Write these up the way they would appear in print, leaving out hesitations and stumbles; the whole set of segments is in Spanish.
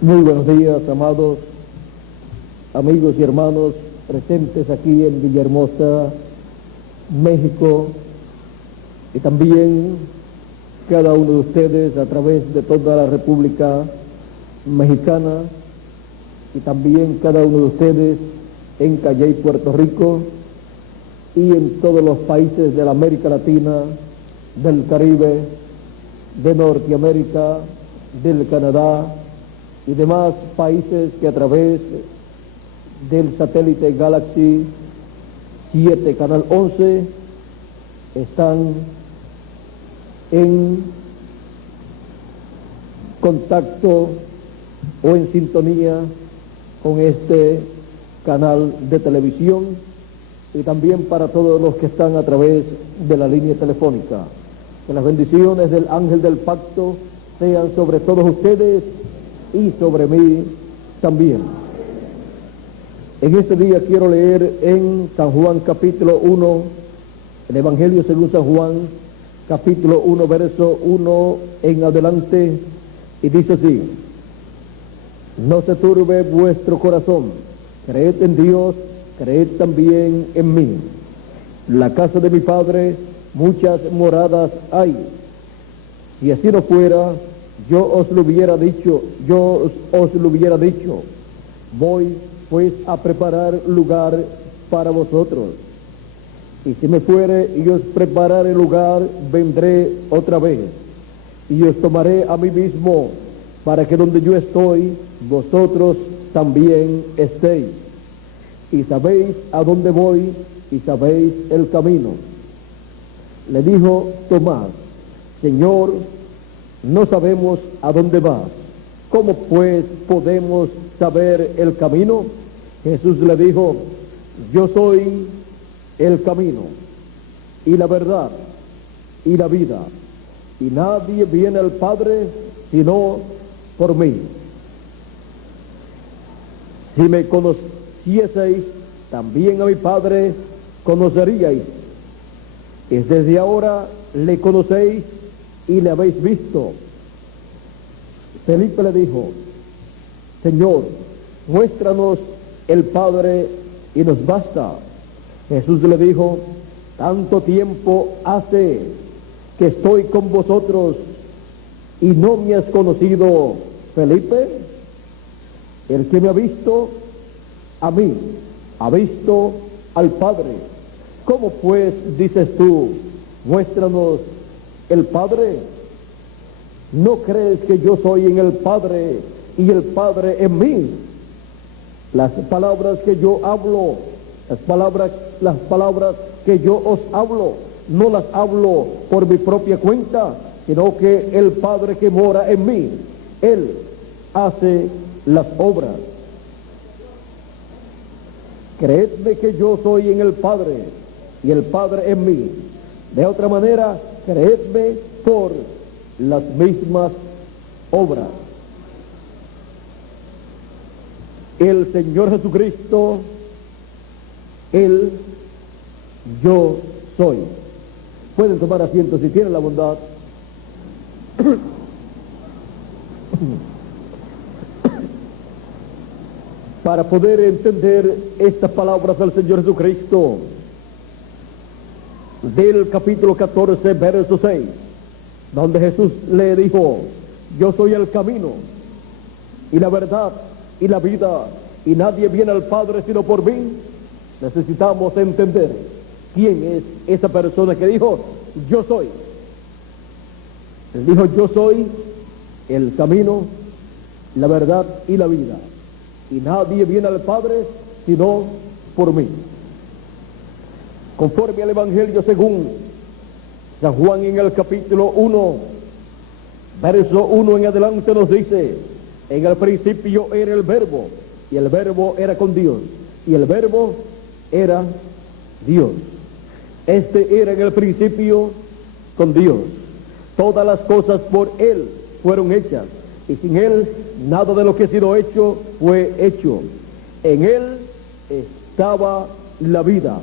Muy buenos días, amados amigos y hermanos presentes aquí en Villahermosa, México, y también cada uno de ustedes a través de toda la República Mexicana, y también cada uno de ustedes en Calley, Puerto Rico, y en todos los países de la América Latina, del Caribe, de Norteamérica, del Canadá y demás países que a través del satélite Galaxy 7, Canal 11, están en contacto o en sintonía con este canal de televisión, y también para todos los que están a través de la línea telefónica. Que las bendiciones del ángel del pacto sean sobre todos ustedes y sobre mí también. En este día quiero leer en San Juan capítulo 1, el Evangelio según San Juan capítulo 1, verso 1 en adelante, y dice así: no se turbe vuestro corazón, creed en Dios, creed también en mí. En la casa de mi Padre muchas moradas hay. Si así no fuera, yo os lo hubiera dicho. Voy pues a preparar lugar para vosotros. Y si me fuere y os preparare lugar, vendré otra vez y os tomaré a mí mismo, para que donde yo estoy, vosotros también estéis. Y sabéis a dónde voy y sabéis el camino. Le dijo Tomás: Señor, no sabemos a dónde vas. ¿Cómo pues podemos saber el camino? Jesús le dijo: yo soy el camino y la verdad y la vida, y nadie viene al Padre sino por mí. Si me conocieseis, también a mi Padre conoceríais. Y desde ahora le conocéis y le habéis visto. Felipe le dijo: Señor, muéstranos el Padre y nos basta. Jesús le dijo: tanto tiempo hace que estoy con vosotros y no me has conocido, Felipe. El que me ha visto a mí, ha visto al Padre. ¿Cómo pues dices tú, muéstranos el Padre? ¿No crees que yo soy en el Padre y el Padre en mí? Las palabras que yo hablo, las palabras que yo os hablo, no las hablo por mi propia cuenta, sino que el Padre que mora en mí, Él hace las obras. Creedme que yo soy en el Padre y el Padre en mí. De otra manera, creedme por las mismas obras. El Señor Jesucristo, Él, yo soy. Pueden tomar asiento si tienen la bondad. Para poder entender estas palabras del Señor Jesucristo, del capítulo 14, verso 6, donde Jesús le dijo: yo soy el camino y la verdad y la vida, y nadie viene al Padre sino por mí. Necesitamos entender quién es esa persona que dijo: yo soy. Él dijo: yo soy el camino, la verdad y la vida, y nadie viene al Padre sino por mí. Conforme al Evangelio según San Juan, en el capítulo 1, verso 1 en adelante, nos dice: en el principio era el Verbo, y el Verbo era con Dios, y el Verbo era Dios. Este era en el principio con Dios. Todas las cosas por Él fueron hechas, y sin Él nada de lo que ha sido hecho fue hecho. En Él estaba la vida,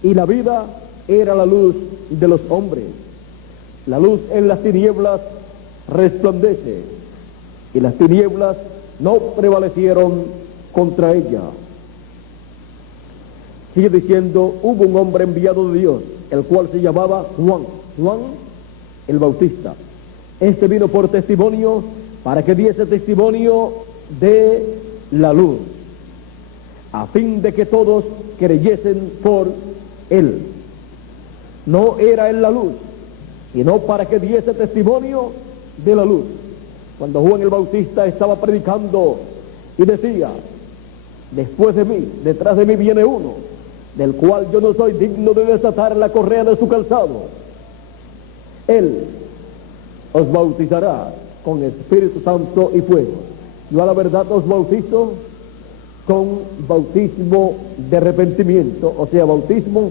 y la vida era la luz de los hombres. La luz en las tinieblas resplandece, y las tinieblas no prevalecieron contra ella. Sigue diciendo, hubo un hombre enviado de Dios, el cual se llamaba Juan el Bautista. Este vino por testimonio, para que diese testimonio de la luz, a fin de que todos creyesen por él. No era él la luz, sino para que diese testimonio de la luz. Cuando Juan el Bautista estaba predicando y decía, después de mí, detrás de mí viene uno, del cual yo no soy digno de desatar la correa de su calzado. Él os bautizará con Espíritu Santo y fuego. Yo a la verdad os bautizo con bautismo de arrepentimiento, o sea, bautismo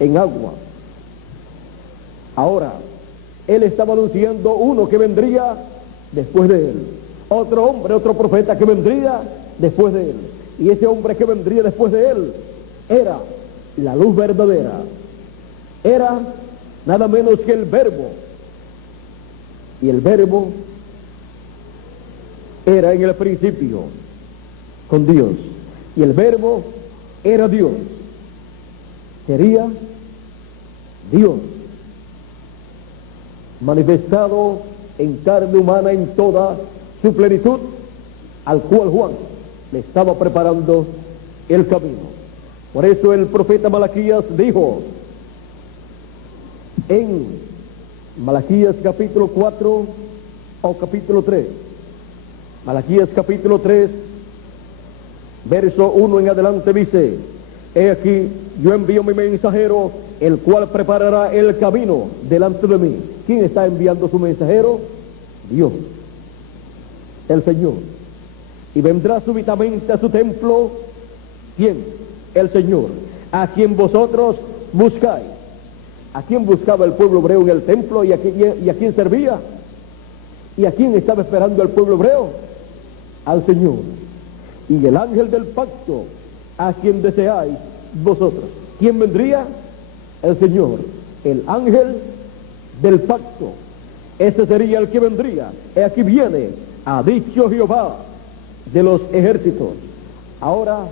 en agua. Ahora, él estaba anunciando uno que vendría después de él, otro hombre, otro profeta que vendría después de él, y ese hombre que vendría después de él era la luz verdadera, era nada menos que el Verbo, y el Verbo era en el principio con Dios, y el Verbo era Dios, sería Dios manifestado en carne humana en toda su plenitud, al cual Juan le estaba preparando el camino. Por eso el profeta Malaquías dijo en Malaquías capítulo 4 o capítulo 3, Malaquías capítulo 3, verso 1 en adelante, dice, he aquí, yo envío mi mensajero, el cual preparará el camino delante de mí. ¿Quién está enviando su mensajero? Dios, el Señor. Y vendrá súbitamente a su templo, ¿quién? El Señor, a quien vosotros buscáis. ¿A quién buscaba el pueblo hebreo en el templo y a quién servía? ¿Y a quién estaba esperando el pueblo hebreo? Al Señor. Y el ángel del pacto, a quien deseáis vosotros. ¿Quién vendría? El Señor, el ángel del pacto. Ese sería el que vendría. Aquí viene, ha dicho Jehová de los ejércitos. Ahora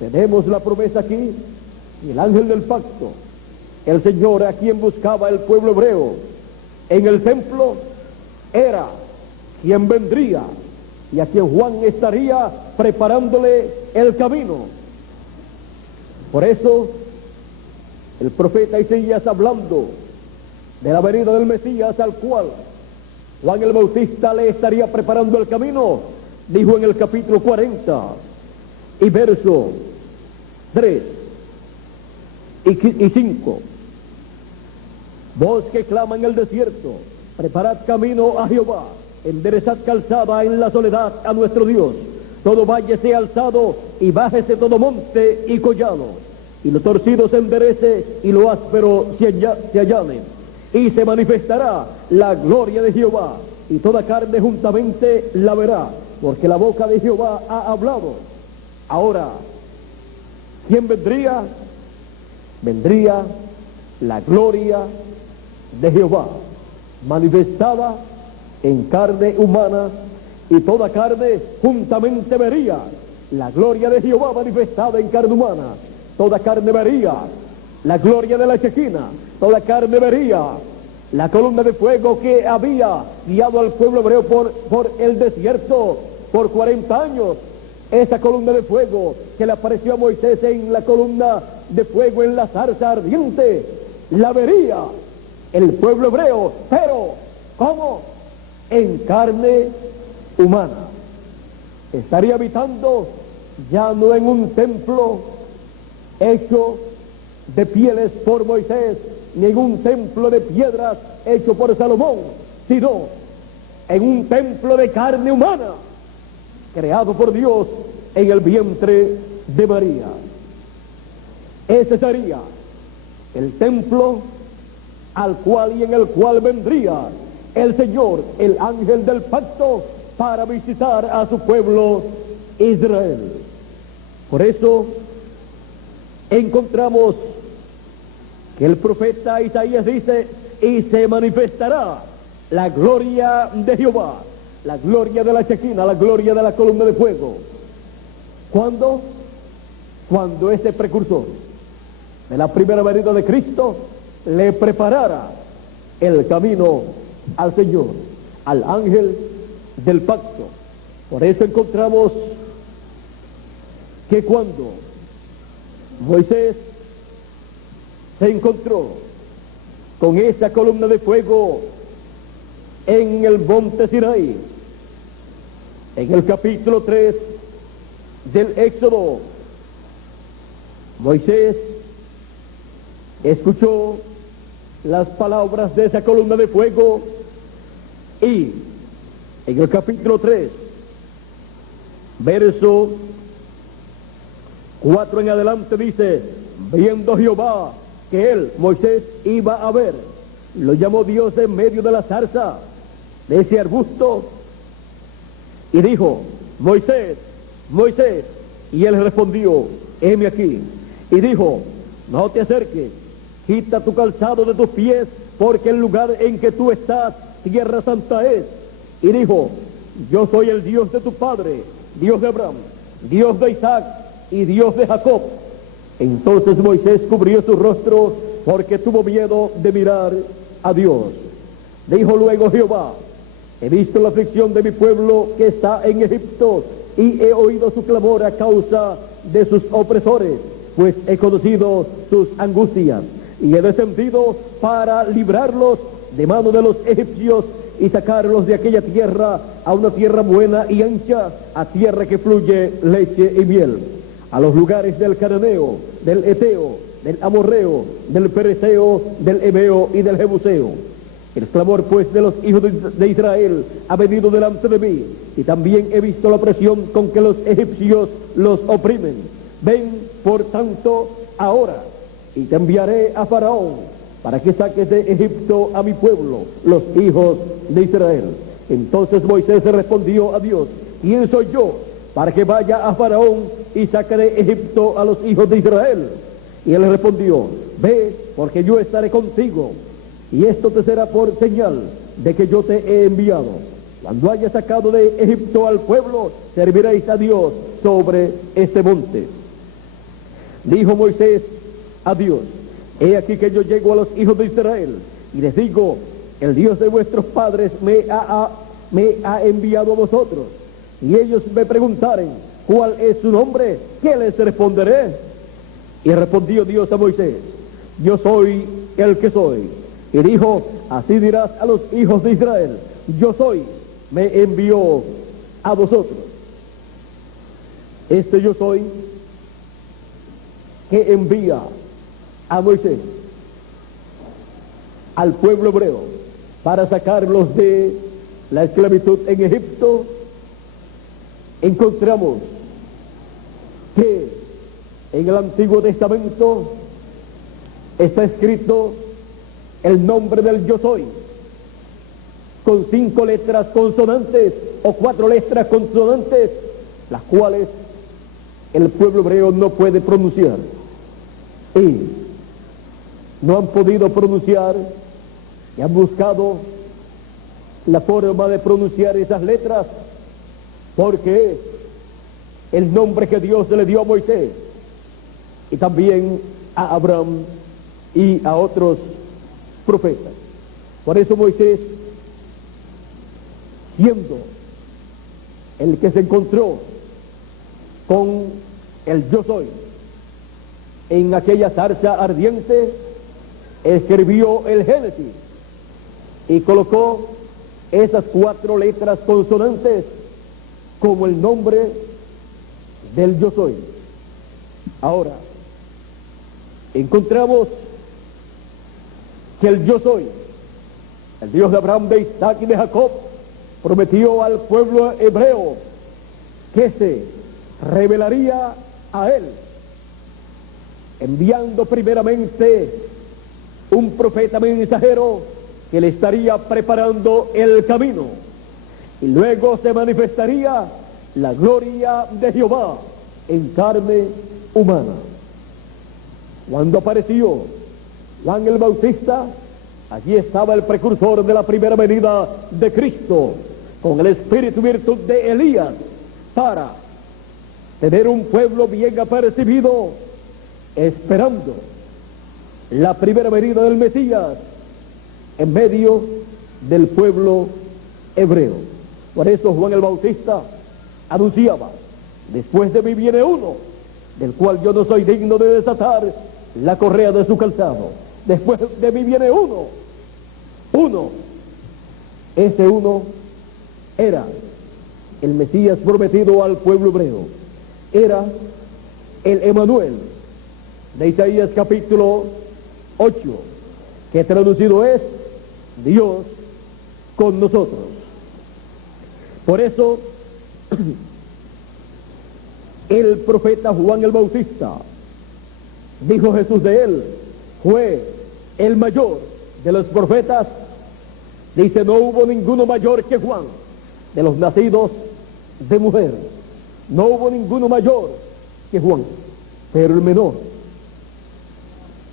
tenemos la promesa aquí, el ángel del pacto, el Señor a quien buscaba el pueblo hebreo en el templo, era quien vendría y a quien Juan estaría preparándole el camino. Por eso el profeta Isaías, hablando de la venida del Mesías, al cual Juan el Bautista le estaría preparando el camino, dijo en el capítulo 40 y verso 3 y 5, voz que clama en el desierto, preparad camino a Jehová, enderezad calzada en la soledad a nuestro Dios, todo valle sea alzado y bájese todo monte y collado, y lo torcido se enderece y lo áspero se allane, y se manifestará la gloria de Jehová, y toda carne juntamente la verá, porque la boca de Jehová ha hablado. Ahora, ¿quién vendría? Vendría la gloria de Jehová, manifestada en carne humana, y toda carne juntamente vería la gloria de Jehová manifestada en carne humana. Toda carne vería la gloria de la Shequina, toda carne vería la columna de fuego que había guiado al pueblo hebreo por el desierto por 40 años. Esa columna de fuego que le apareció a Moisés en la columna de fuego en la zarza ardiente, la vería el pueblo hebreo, pero ¿cómo? En carne humana. Estaría habitando ya no en un templo hecho de pieles por Moisés, ni en un templo de piedras hecho por Salomón, sino en un templo de carne humana, creado por Dios en el vientre de María. Ese sería el templo al cual y en el cual vendría el Señor, el ángel del pacto, para visitar a su pueblo Israel. Por eso encontramos que el profeta Isaías dice, y se manifestará la gloria de Jehová, la gloria de la Shekinah, la gloria de la columna de fuego. ¿Cuándo? Cuando ese precursor de la primera venida de Cristo le preparara el camino al Señor, al ángel del pacto. Por eso encontramos que cuando Moisés se encontró con esa columna de fuego en el monte Sinaí, en el capítulo 3 del Éxodo, Moisés escuchó las palabras de esa columna de fuego y en el capítulo 3, verso 4 en adelante dice: viendo Jehová que él, Moisés, iba a ver, lo llamó Dios en medio de la zarza de ese arbusto y dijo: Moisés, Moisés. Y él respondió: heme aquí. Y dijo: no te acerques, quita tu calzado de tus pies, porque el lugar en que tú estás, tierra santa es. Y dijo: yo soy el Dios de tu padre, Dios de Abraham, Dios de Isaac y Dios de Jacob. Entonces Moisés cubrió su rostro porque tuvo miedo de mirar a Dios. Dijo luego Jehová: he visto la aflicción de mi pueblo que está en Egipto, y he oído su clamor a causa de sus opresores, pues he conocido sus angustias, y he descendido para librarlos de mano de los egipcios y sacarlos de aquella tierra a una tierra buena y ancha, a tierra que fluye leche y miel, a los lugares del cananeo, del eteo, del amorreo, del pereceo, del heveo y del jebuseo. El clamor pues de los hijos de Israel ha venido delante de mí, y también he visto la opresión con que los egipcios los oprimen. Ven por tanto ahora, y te enviaré a Faraón, para que saques de Egipto a mi pueblo, los hijos de Israel. Entonces Moisés respondió a Dios: ¿quién soy yo para que vaya a Faraón y saque de Egipto a los hijos de Israel? Y él respondió: ve, porque yo estaré contigo, y esto te será por señal de que yo te he enviado. Cuando hayas sacado de Egipto al pueblo, serviréis a Dios sobre este monte. Dijo Moisés a Dios: he aquí que yo llego a los hijos de Israel y les digo: el Dios de vuestros padres me ha enviado a vosotros. Y ellos me preguntaren: ¿cuál es su nombre? ¿Qué les responderé? Y respondió Dios a Moisés: yo soy el que soy. Y dijo: así dirás a los hijos de Israel: yo soy, me envió a vosotros. Este yo soy que envía a Moisés al pueblo hebreo para sacarlos de la esclavitud en Egipto. Encontramos que en el Antiguo Testamento está escrito el nombre del yo soy con 5 letras consonantes o 4 letras consonantes, las cuales el pueblo hebreo no puede pronunciar, y no han podido pronunciar, y han buscado la forma de pronunciar esas letras, porque es el nombre que Dios le dio a Moisés y también a Abraham y a otros profetas. Por eso Moisés, siendo el que se encontró con el yo soy en aquella zarza ardiente, escribió el Génesis y colocó esas 4 letras consonantes como el nombre del yo soy. Ahora, encontramos que el yo soy, el Dios de Abraham, de Isaac y de Jacob, prometió al pueblo hebreo que se revelaría a él, enviando primeramente un profeta mensajero que le estaría preparando el camino, y luego se manifestaría la gloria de Jehová en carne humana. Cuando apareció Juan el Bautista, allí estaba el precursor de la primera venida de Cristo, con el espíritu y virtud de Elías, para tener un pueblo bien apercibido, esperando la primera venida del Mesías en medio del pueblo hebreo. Por eso Juan el Bautista anunciaba: después de mí viene uno, del cual yo no soy digno de desatar la correa de su calzado. Después de mí viene uno. Ese uno era el Mesías prometido al pueblo hebreo. Era el Emanuel de Isaías capítulo 8, que traducido es Dios con nosotros. Por eso el profeta Juan el Bautista, dijo Jesús de él, fue el mayor de los profetas. Dice: no hubo ninguno mayor que Juan, de los nacidos de mujer. No hubo ninguno mayor que Juan, pero el menor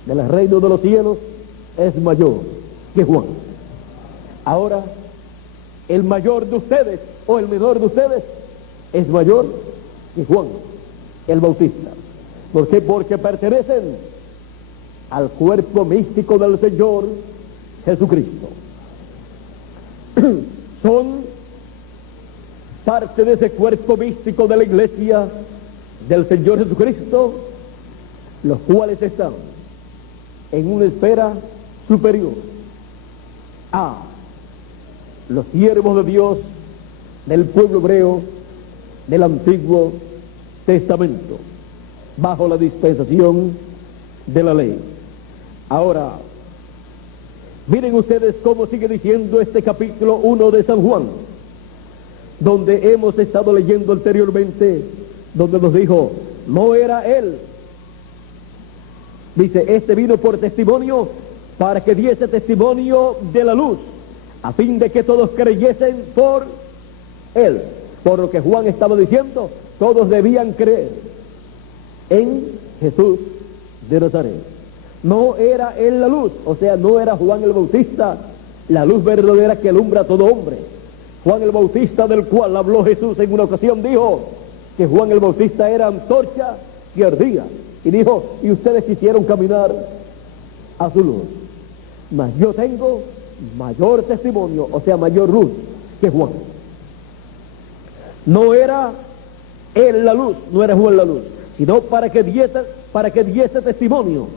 del reino de los cielos es mayor que Juan. Ahora, el mayor de ustedes o el menor de ustedes es mayor que Juan el Bautista. ¿Por qué? Porque pertenecen al cuerpo místico del Señor Jesucristo. Son parte de ese cuerpo místico de la iglesia del Señor Jesucristo, los cuales están en una esfera superior a los siervos de Dios del pueblo hebreo del Antiguo Testamento, bajo la dispensación de la ley. Ahora, miren ustedes cómo sigue diciendo este capítulo 1 de San Juan, donde hemos estado leyendo anteriormente, donde nos dijo: no era él. Dice: este vino por testimonio, para que diese testimonio de la luz, a fin de que todos creyesen por él. Por lo que Juan estaba diciendo, todos debían creer en Jesús de Nazaret. No era él la luz, o sea, no era Juan el Bautista la luz verdadera que alumbra a todo hombre. Juan el Bautista, del cual habló Jesús en una ocasión, dijo que Juan el Bautista era antorcha que ardía, y dijo: y ustedes quisieron caminar a su luz, mas yo tengo mayor testimonio, o sea, mayor luz que Juan. No era él la luz, no era Juan la luz, sino para que diese testimonio,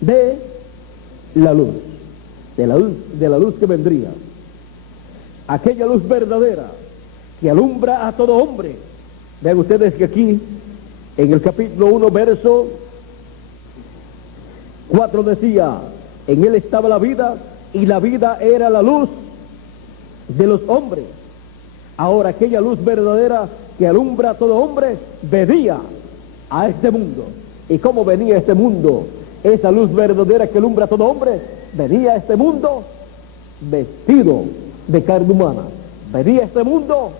de la luz, de la luz que vendría, aquella luz verdadera que alumbra a todo hombre. Vean ustedes que aquí, en el capítulo 1, verso 4 decía: en él estaba la vida, y la vida era la luz de los hombres. Ahora, aquella luz verdadera que alumbra a todo hombre venía a este mundo. ¿Y cómo venía a este mundo? Esa luz verdadera que alumbra a todo hombre venía a este mundo vestido de carne humana. Venía a este mundo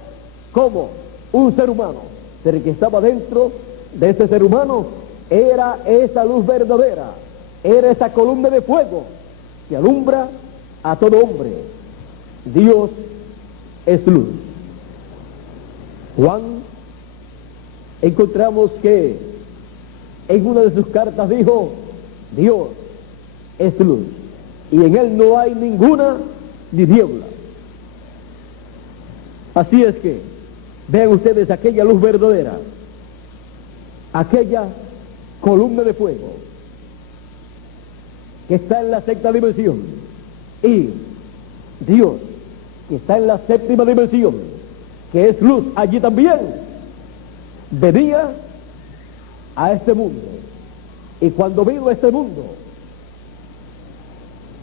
como un ser humano, pero el que estaba dentro de ese ser humano era esa luz verdadera, era esa columna de fuego que alumbra a todo hombre. Dios es luz. Juan, encontramos que en una de sus cartas dijo: Dios es luz, y en él no hay ninguna niebla. Así es que, vean ustedes aquella luz verdadera, aquella columna de fuego que está en la sexta dimensión, y Dios que está en la séptima dimensión, que es luz allí también, venía a este mundo. Y cuando vino a este mundo,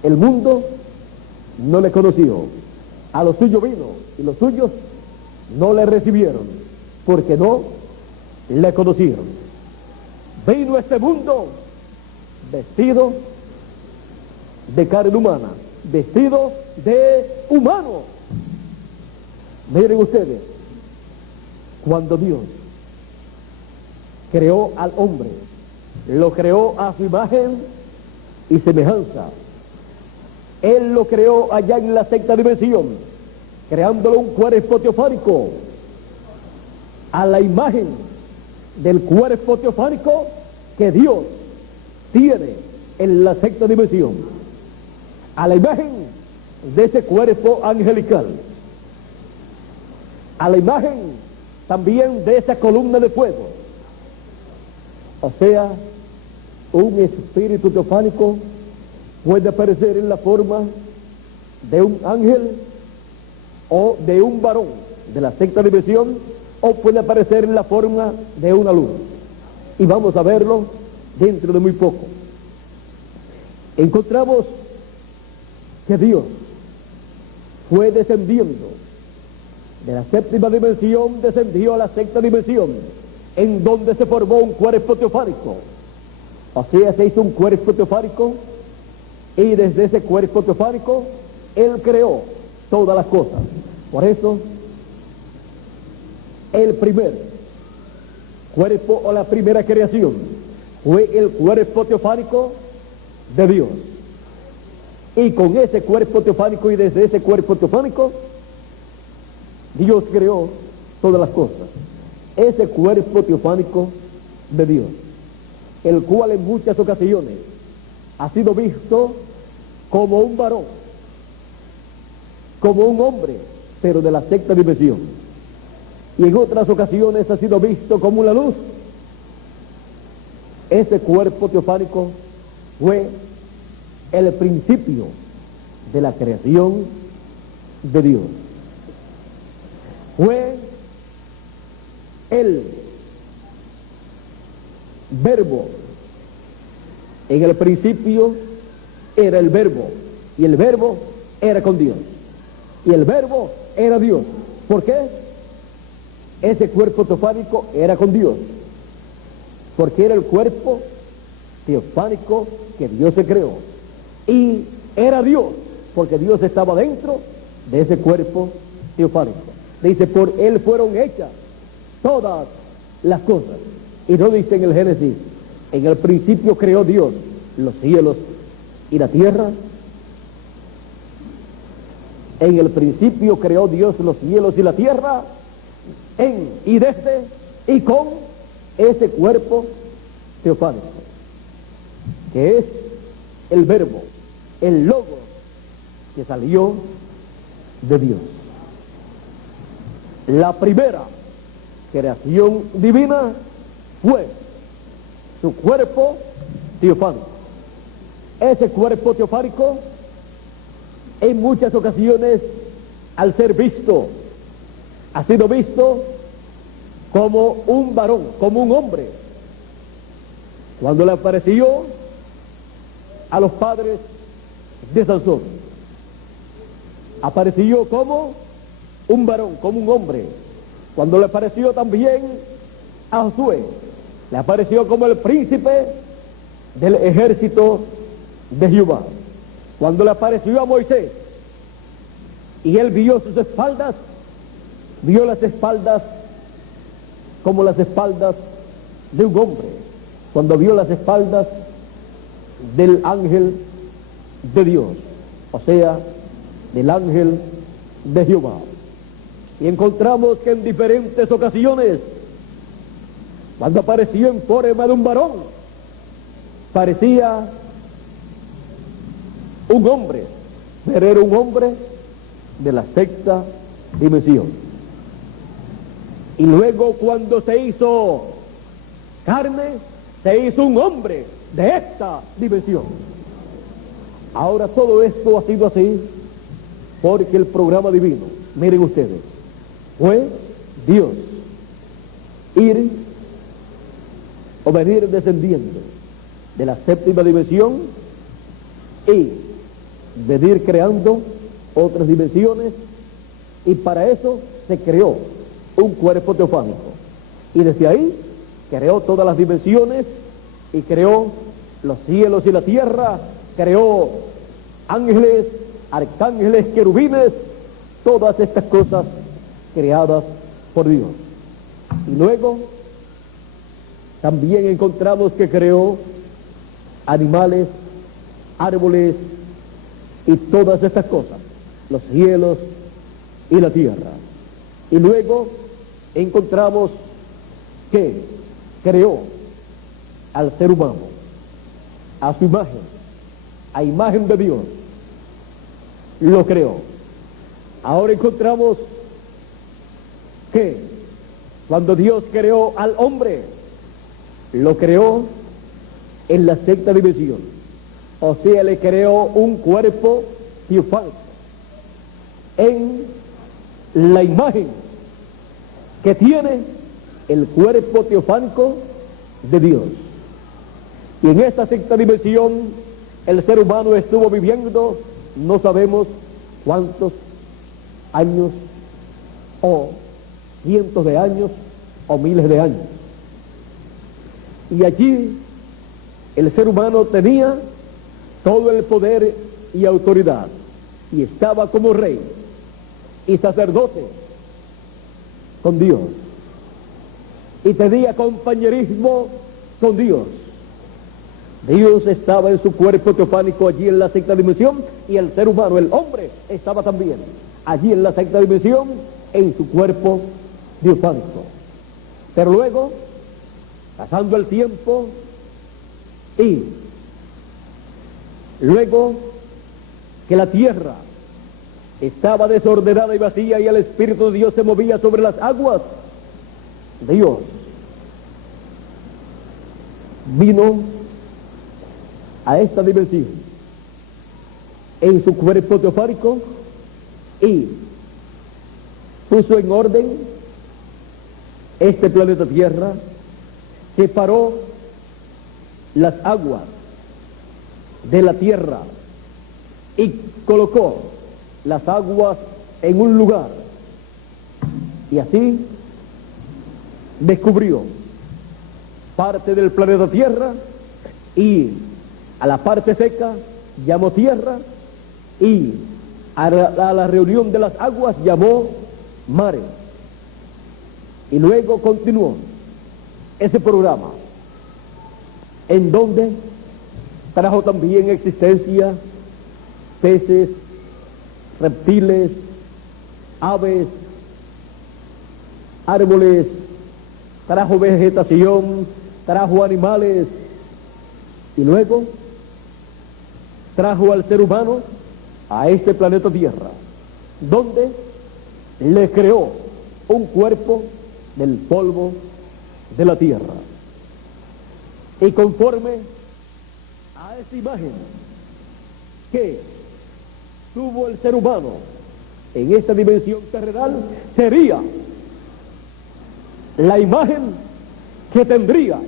el mundo no le conoció. A los suyos vino, y los suyos no le recibieron, porque no le conocieron. Vino a este mundo vestido de carne humana, vestido de humano. Miren ustedes, cuando Dios creó al hombre, lo creó a su imagen y semejanza. Él lo creó allá en la sexta dimensión, creándolo un cuerpo teofánico, a la imagen del cuerpo teofánico que Dios tiene en la sexta dimensión, a la imagen de ese cuerpo angelical, a la imagen también de esa columna de fuego. O sea, un espíritu teofánico puede aparecer en la forma de un ángel o de un varón de la sexta dimensión, o puede aparecer en la forma de una luz. Y vamos a verlo dentro de muy poco. Encontramos que Dios fue descendiendo de la séptima dimensión, descendió a la sexta dimensión, en donde se formó un cuerpo teofánico. O sea, se hizo un cuerpo teofánico, y desde ese cuerpo teofánico Él creó todas las cosas. Por eso, el primer cuerpo o la primera creación fue el cuerpo teofánico de Dios. Y con ese cuerpo teofánico y desde ese cuerpo teofánico, Dios creó todas las cosas. Ese cuerpo teofánico de Dios, el cual en muchas ocasiones ha sido visto como un varón, como un hombre, pero de la sexta dimensión. Y en otras ocasiones ha sido visto como una luz. Ese cuerpo teofánico fue el principio de la creación de Dios. Fue el verbo. En el principio era el verbo, y el verbo era con Dios, y el verbo era Dios. ¿Por qué? Ese cuerpo teofánico era con Dios, porque era el cuerpo teofánico que Dios se creó, y era Dios, porque Dios estaba dentro de ese cuerpo teofánico. Dice, por Él fueron hechas todas las cosas. Y no dice en el Génesis, en el principio creó Dios los cielos y la tierra. En el principio creó Dios los cielos y la tierra, en y desde y con ese cuerpo teofánico, que es el verbo, el logo que salió de Dios. La primera creación divina fue su cuerpo teofánico. Ese cuerpo teofánico, en muchas ocasiones, al ser visto, ha sido visto como un varón, como un hombre. Cuando le apareció a los padres de Sansón, apareció como un varón, como un hombre. Cuando le apareció también a Josué, le apareció como el príncipe del ejército de Jehová. Cuando le apareció a Moisés y él vio sus espaldas, vio las espaldas como las espaldas de un hombre. Cuando vio las espaldas del ángel de Dios, o sea, del ángel de Jehová. Y encontramos que en diferentes ocasiones, cuando apareció en forma de un varón, parecía un hombre, pero era un hombre de la sexta dimensión. Y luego, cuando se hizo carne, se hizo un hombre de esta dimensión. Ahora todo esto ha sido así porque el programa divino, miren ustedes, fue Dios ir o venir descendiendo de la séptima dimensión y venir creando otras dimensiones, y para eso se creó un cuerpo teofánico, y desde ahí creó todas las dimensiones y creó los cielos y la tierra, creó ángeles, arcángeles, querubines, todas estas cosas creadas por Dios. Y luego también encontramos que creó animales, árboles y todas estas cosas, los cielos y la tierra. Y luego encontramos que creó al ser humano a su imagen, a imagen de Dios, lo creó. Ahora encontramos que cuando Dios creó al hombre, lo creó en la sexta dimensión, o sea, le creó un cuerpo teofánico en la imagen que tiene el cuerpo teofánico de Dios. Y en esta sexta dimensión el ser humano estuvo viviendo no sabemos cuántos años, o cientos de años, o miles de años. Y allí el ser humano tenía todo el poder y autoridad, y estaba como rey y sacerdote con Dios, y tenía compañerismo con Dios. Dios estaba en su cuerpo teofánico allí en la sexta dimensión, y el ser humano, el hombre, estaba también allí en la sexta dimensión en su cuerpo teofánico. Pero luego, pasando el tiempo, y luego que la tierra estaba desordenada y vacía y el Espíritu de Dios se movía sobre las aguas, Dios vino a esta dimensión en su cuerpo teofánico y puso en orden este planeta Tierra, separó las aguas de la tierra y colocó las aguas en un lugar, y así descubrió parte del planeta Tierra, y a la parte seca llamó tierra, y a la reunión de las aguas llamó mares. Y luego continuó ese programa, en donde trajo también existencia peces, reptiles, aves, árboles, trajo vegetación, trajo animales, y luego trajo al ser humano a este planeta Tierra, donde le creó un cuerpo del polvo de la tierra. Y conforme a esa imagen que tuvo el ser humano en esta dimensión terrenal, sería la imagen que tendría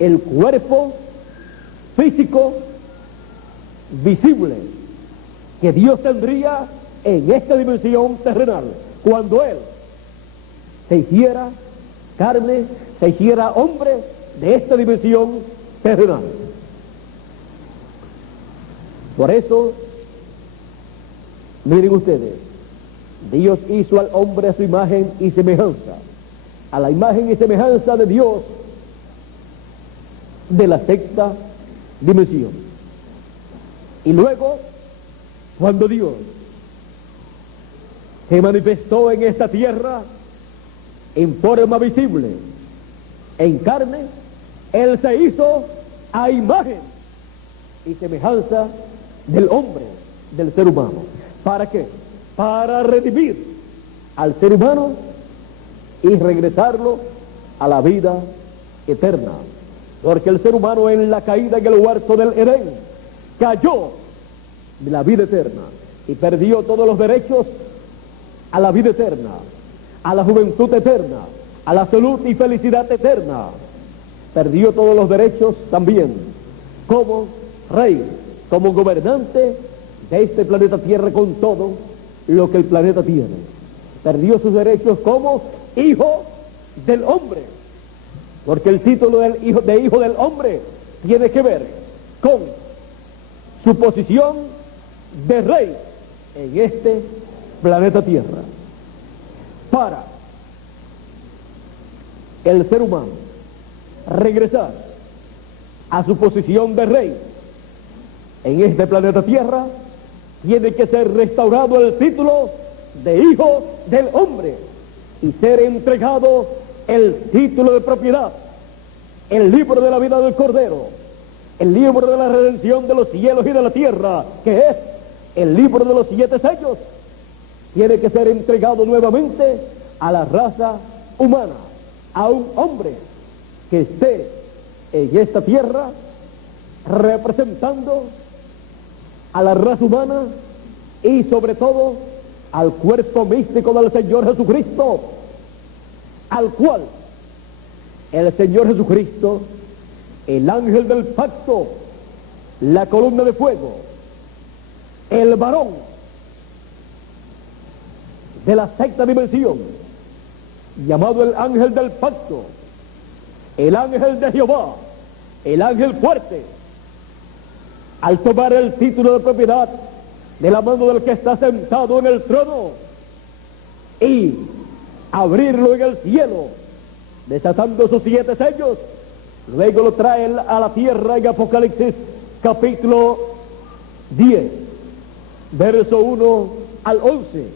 el cuerpo físico visible que Dios tendría en esta dimensión terrenal, cuando Él se hiciera carne, se hiciera hombre de esta dimensión terrenal. Por eso, miren ustedes, Dios hizo al hombre a su imagen y semejanza, a la imagen y semejanza de Dios de la sexta dimensión. Y luego, cuando Dios se manifestó en esta tierra en forma visible, en carne, Él se hizo a imagen y semejanza del hombre, del ser humano. ¿Para qué? Para redimir al ser humano y regresarlo a la vida eterna. Porque el ser humano, en la caída en el huerto del Edén, cayó de la vida eterna y perdió todos los derechos a la vida eterna, a la juventud eterna, a la salud y felicidad eterna. Perdió todos los derechos también como rey, como gobernante de este planeta Tierra, con todo lo que el planeta tiene. Perdió sus derechos como hijo del hombre, porque el título de hijo del hombre tiene que ver con su posición de rey en este planeta Tierra. Para el ser humano regresar a su posición de rey en este planeta Tierra, tiene que ser restaurado el título de hijo del hombre y ser entregado el título de propiedad, el libro de la vida del Cordero, el libro de la redención de los cielos y de la tierra, que es el libro de los 7 sellos. Tiene que ser entregado nuevamente a la raza humana, a un hombre que esté en esta tierra representando a la raza humana y sobre todo al cuerpo místico del Señor Jesucristo, al cual el Señor Jesucristo, el ángel del pacto, la columna de fuego, el varón de la sexta dimensión, llamado el ángel del pacto, el ángel de Jehová, el ángel fuerte, al tomar el título de propiedad de la mano del que está sentado en el trono y abrirlo en el cielo, desatando sus 7 sellos, luego lo trae a la tierra en Apocalipsis capítulo 10, verso 1 al 11.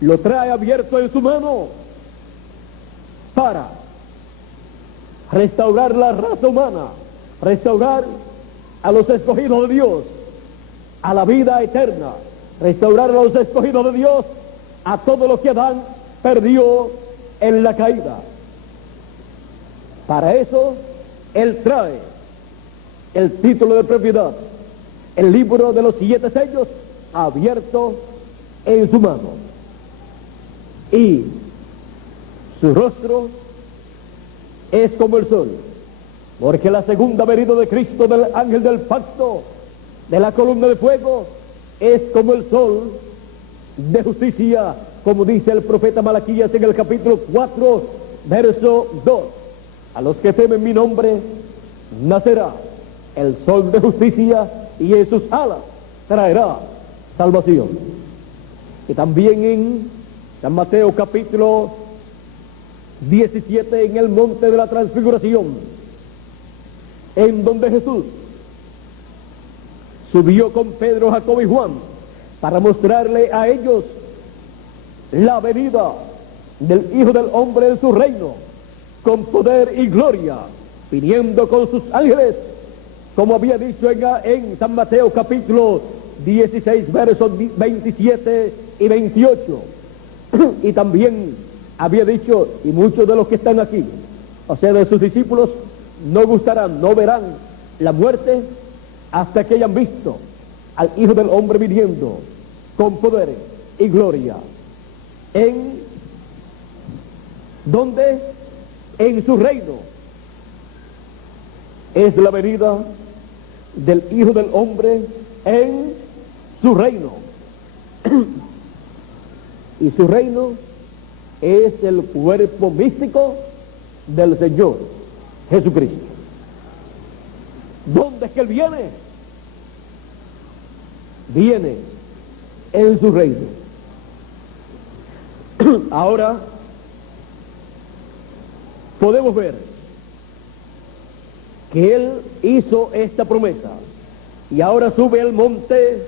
Lo trae abierto en su mano para restaurar la raza humana, restaurar a los escogidos de Dios a la vida eterna, restaurar a los escogidos de Dios a todo lo que Adán perdió en la caída. Para eso él trae el título de propiedad, el libro de los 7 sellos abierto en su mano, y su rostro es como el sol, porque la segunda venida de Cristo, del ángel del pacto, de la columna de fuego, es como el sol de justicia, como dice el profeta Malaquías en el capítulo 4, verso 2. A los que temen mi nombre nacerá el sol de justicia y en sus alas traerá salvación. Y también en San Mateo capítulo 17, en el monte de la transfiguración, en donde Jesús subió con Pedro, Jacobo y Juan para mostrarle a ellos la venida del Hijo del Hombre en su reino, con poder y gloria, viniendo con sus ángeles, como había dicho en San Mateo capítulo 16, versos 27 y 28. Y también había dicho, y muchos de los que están aquí, o sea, de sus discípulos, no gustarán, no verán la muerte hasta que hayan visto al Hijo del Hombre viniendo con poder y gloria. ¿En dónde? En su reino. Es la venida del Hijo del Hombre en su reino. Y su reino es el cuerpo místico del Señor Jesucristo. ¿Dónde es que Él viene? Viene en su reino. Ahora podemos ver que Él hizo esta promesa y ahora sube al monte,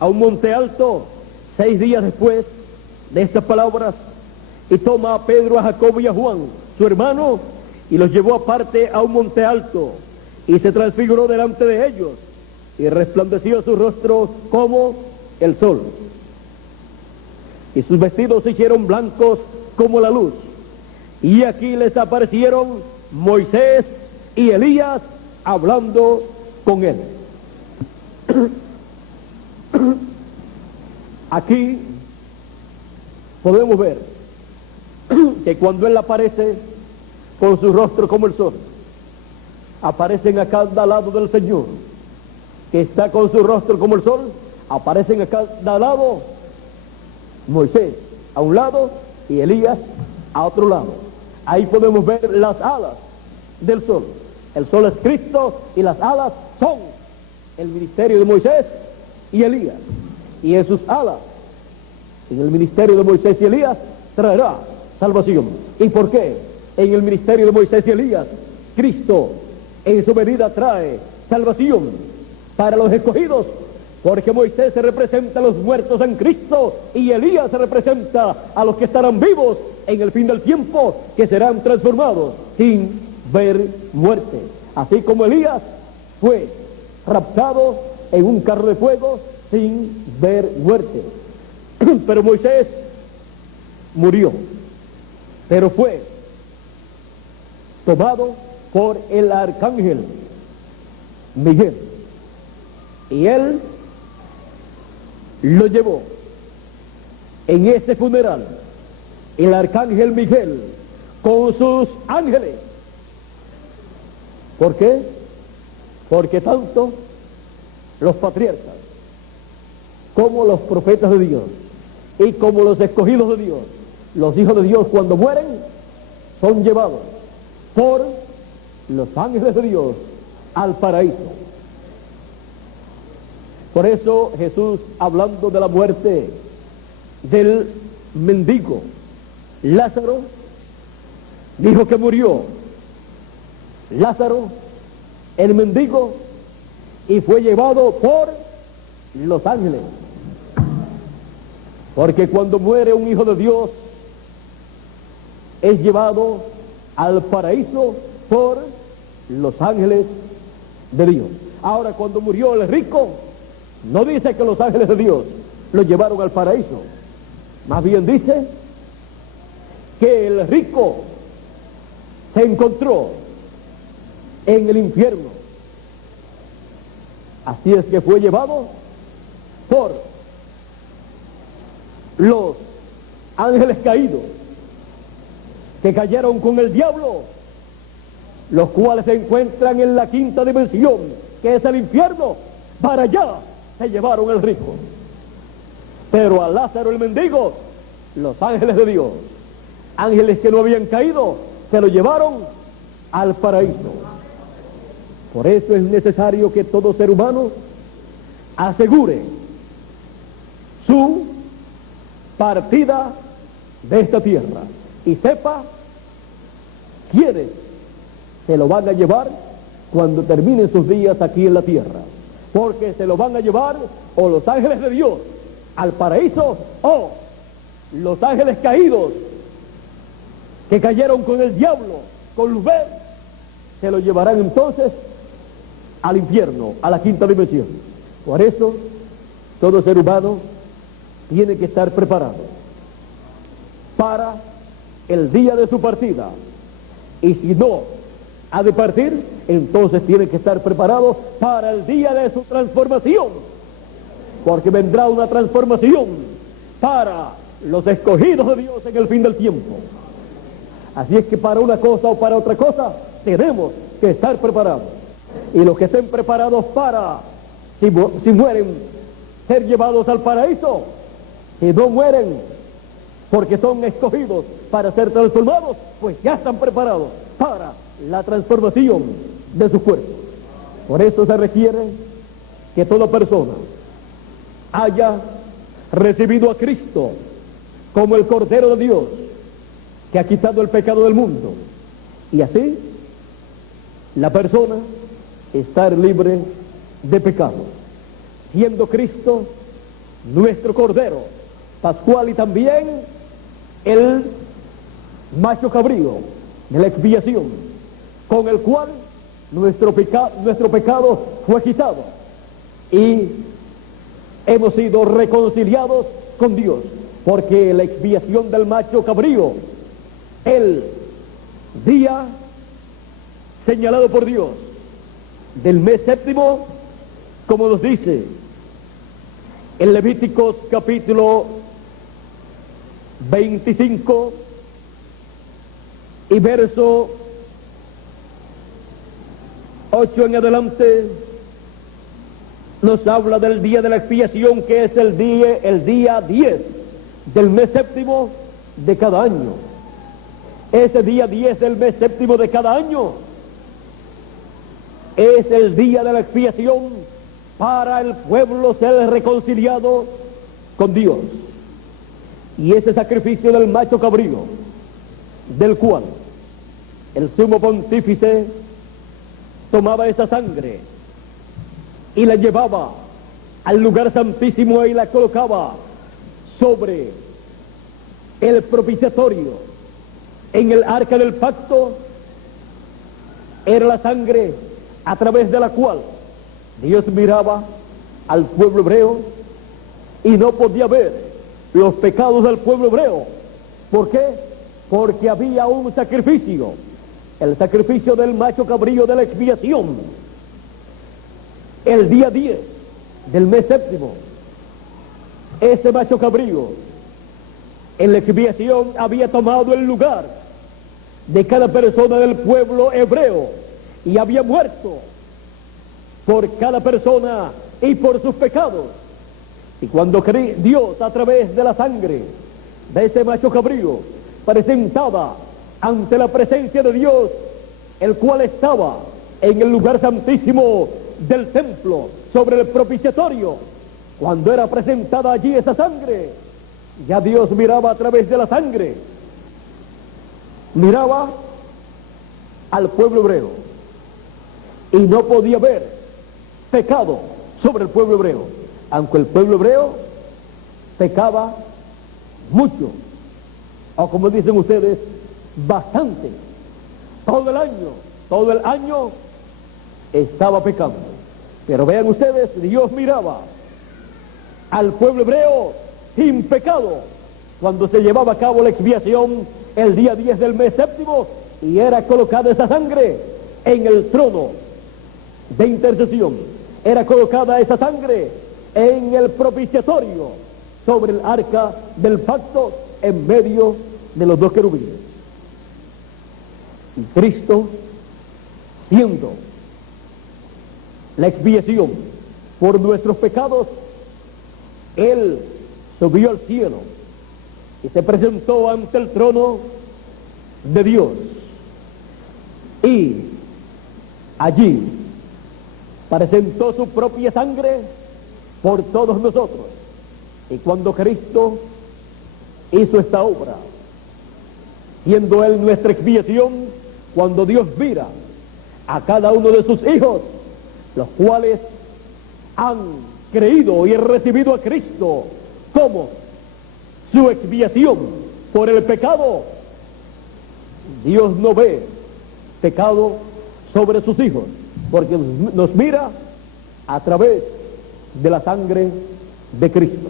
a un monte alto, 6 días después de estas palabras, y toma a Pedro, a Jacobo y a Juan, su hermano, y los llevó aparte a un monte alto, y se transfiguró delante de ellos, y resplandeció su rostro como el sol, y sus vestidos se hicieron blancos como la luz, y aquí les aparecieron Moisés y Elías hablando con él. Aquí podemos ver que cuando Él aparece con su rostro como el sol, aparecen a cada lado del Señor, que está con su rostro como el sol, aparecen a cada lado Moisés a un lado y Elías a otro lado. Ahí podemos ver las alas del sol. El sol es Cristo y las alas son el ministerio de Moisés y Elías. Y en sus alas, en el ministerio de Moisés y Elías, traerá salvación. ¿Y por qué? En el ministerio de Moisés y Elías, Cristo en su venida trae salvación para los escogidos porque Moisés se representa a los muertos en Cristo y Elías se representa a los que estarán vivos en el fin del tiempo, que serán transformados sin ver muerte. Así como Elías fue raptado en un carro de fuego sin ver muerte. Pero Moisés murió, pero fue tomado por el arcángel Miguel, y él lo llevó en ese funeral, el arcángel Miguel con sus ángeles. ¿Por qué? Porque tanto los patriarcas como los profetas de Dios y como los escogidos de Dios, los hijos de Dios, cuando mueren son llevados por los ángeles de Dios al paraíso. Por eso Jesús, hablando de la muerte del mendigo Lázaro, dijo que murió Lázaro, el mendigo, y fue llevado por los ángeles. Porque cuando muere un hijo de Dios, es llevado al paraíso por los ángeles de Dios. Ahora, cuando murió el rico, no dice que los ángeles de Dios lo llevaron al paraíso. Más bien dice que el rico se encontró en el infierno. Así es que fue llevado por los ángeles caídos, que cayeron con el diablo, los cuales se encuentran en la quinta dimensión, que es el infierno. Para allá se llevaron el rico. Pero a Lázaro el mendigo, los ángeles de Dios, ángeles que no habían caído, se lo llevaron al paraíso. Por eso es necesario que todo ser humano asegure su partida de esta tierra y sepa quiénes se lo van a llevar cuando terminen sus días aquí en la tierra, porque se lo van a llevar o los ángeles de Dios al paraíso, o los ángeles caídos que cayeron con el diablo, con Luzbel, se lo llevarán entonces al infierno, a la quinta dimensión. Por eso todo ser humano tiene que estar preparado para el día de su partida, y si no ha de partir, entonces tiene que estar preparado para el día de su transformación, porque vendrá una transformación para los escogidos de Dios en el fin del tiempo. Así es que para una cosa o para otra cosa tenemos que estar preparados, y los que estén preparados para, si mueren, ser llevados al paraíso, si no mueren porque son escogidos para ser transformados, pues ya están preparados para la transformación de su cuerpo. Por eso se requiere que toda persona haya recibido a Cristo como el Cordero de Dios, que ha quitado el pecado del mundo, y así la persona estar libre de pecado, siendo Cristo nuestro Cordero pascual y también el macho cabrío de la expiación, con el cual nuestro pecado fue quitado y hemos sido reconciliados con Dios, porque la expiación del macho cabrío, el día señalado por Dios del mes séptimo, como nos dice en Levíticos capítulo 25 y verso 8 en adelante, nos habla del día de la expiación, que es el día 10 del mes séptimo de cada año. Ese día 10 del mes séptimo de cada año es el día de la expiación para el pueblo ser reconciliado con Dios. Y ese sacrificio del macho cabrío, del cual el sumo pontífice tomaba esa sangre y la llevaba al lugar santísimo y la colocaba sobre el propiciatorio. En el arca del pacto era la sangre a través de la cual Dios miraba al pueblo hebreo y no podía ver los pecados del pueblo hebreo. ¿Por qué? Porque había un sacrificio, el sacrificio del macho cabrío de la expiación, el día 10 del mes séptimo. Ese macho cabrío en la expiación había tomado el lugar de cada persona del pueblo hebreo y había muerto por cada persona y por sus pecados. Y cuando Dios, a través de la sangre de ese macho cabrío, presentaba ante la presencia de Dios, el cual estaba en el lugar santísimo del templo, sobre el propiciatorio, cuando era presentada allí esa sangre, ya Dios miraba a través de la sangre, miraba al pueblo hebreo y no podía ver pecado sobre el pueblo hebreo, aunque el pueblo hebreo pecaba mucho, o como dicen ustedes, bastante. Todo el año estaba pecando. Pero vean ustedes, Dios miraba al pueblo hebreo sin pecado cuando se llevaba a cabo la expiación el día 10 del mes séptimo, y era colocada esa sangre en el trono de intercesión. Era colocada esa sangre en el propiciatorio sobre el arca del pacto, en medio de los dos querubines. Y Cristo, siendo la expiación por nuestros pecados, Él subió al cielo y se presentó ante el trono de Dios. Y allí presentó su propia sangre por todos nosotros. Y cuando Cristo hizo esta obra, siendo Él nuestra expiación, cuando Dios mira a cada uno de sus hijos, los cuales han creído y recibido a Cristo como su expiación por el pecado, Dios no ve pecado sobre sus hijos, porque nos mira a través de la sangre de Cristo.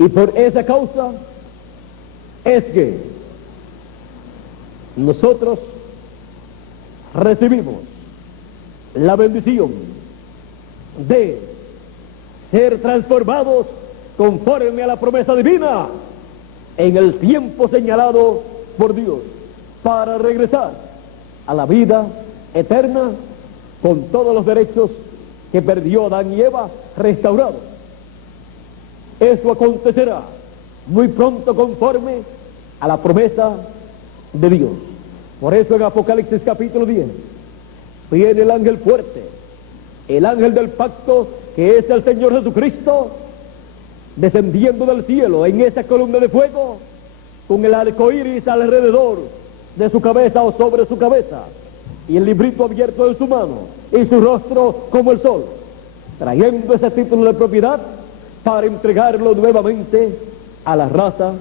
Y por esa causa es que nosotros recibimos la bendición de ser transformados conforme a la promesa divina en el tiempo señalado por Dios, para regresar a la vida eterna con todos los derechos que perdió Adán y Eva, restaurados. Eso acontecerá muy pronto conforme a la promesa de Dios. Por eso en Apocalipsis capítulo 10 viene el ángel fuerte, el ángel del pacto, que es el Señor Jesucristo, descendiendo del cielo en esa columna de fuego, con el arco iris alrededor de su cabeza o sobre su cabeza, y el librito abierto en su mano, y su rostro como el sol, trayendo ese título de propiedad para entregarlo nuevamente a la raza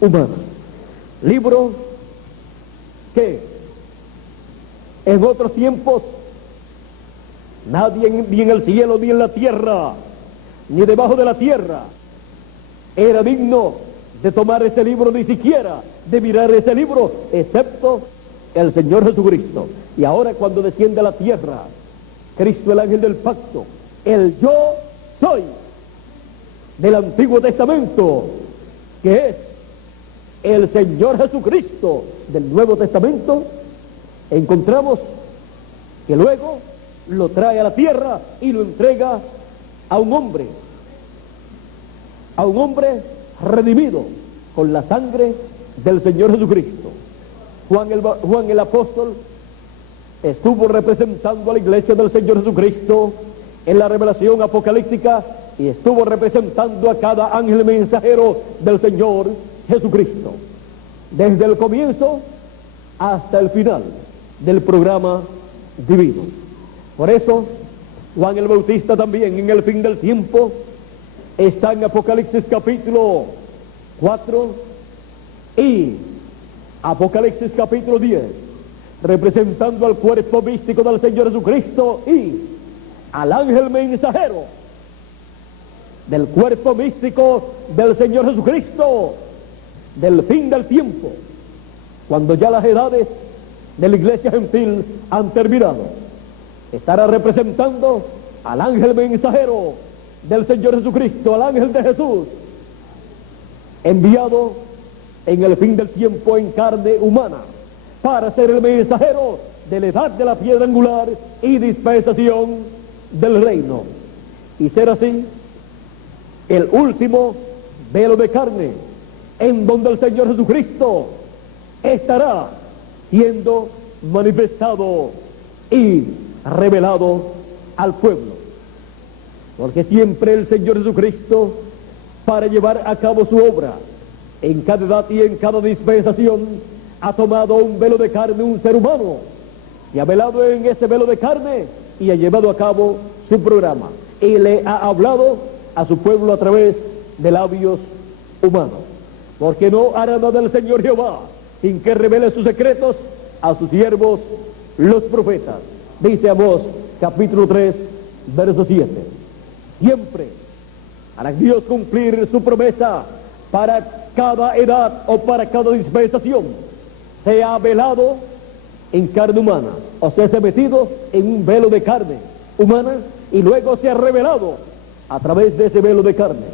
humana. Libro que en otros tiempos nadie, ni en el cielo, ni en la tierra, ni debajo de la tierra, era digno de tomar ese libro, ni siquiera de mirar ese libro, excepto el Señor Jesucristo. Y ahora, cuando desciende a la tierra Cristo, el ángel del pacto, el yo soy del Antiguo Testamento, que es el Señor Jesucristo del Nuevo Testamento, encontramos que luego lo trae a la tierra y lo entrega a un hombre redimido con la sangre del Señor Jesucristo. Juan el apóstol estuvo representando a la iglesia del Señor Jesucristo en la revelación apocalíptica, y estuvo representando a cada ángel mensajero del Señor Jesucristo, desde el comienzo hasta el final del programa divino. Por eso Juan el Bautista también en el fin del tiempo está en Apocalipsis capítulo 4 y Apocalipsis capítulo 10, representando al cuerpo místico del Señor Jesucristo y al ángel mensajero del cuerpo místico del Señor Jesucristo del fin del tiempo, cuando ya las edades de la iglesia gentil han terminado. Estará representando al ángel mensajero del Señor Jesucristo, al ángel de Jesús, enviado en el fin del tiempo en carne humana, para ser el mensajero de la edad de la piedra angular y dispensación del reino, y ser así el último velo de carne, en donde el Señor Jesucristo estará siendo manifestado y revelado al pueblo. Porque siempre el Señor Jesucristo, para llevar a cabo su obra en cada edad y en cada dispensación, ha tomado un velo de carne, un ser humano, y ha velado en ese velo de carne y ha llevado a cabo su programa, y le ha hablado a su pueblo a través de labios humanos. Porque no hará nada el Señor Jehová sin que revele sus secretos a sus siervos los profetas. Dice Amós capítulo 3 verso 7. Siempre hará Dios cumplir su promesa para cada edad o para cada dispensación. Se ha velado en carne humana, o sea, se ha metido en un velo de carne humana y luego se ha revelado a través de ese velo de carne.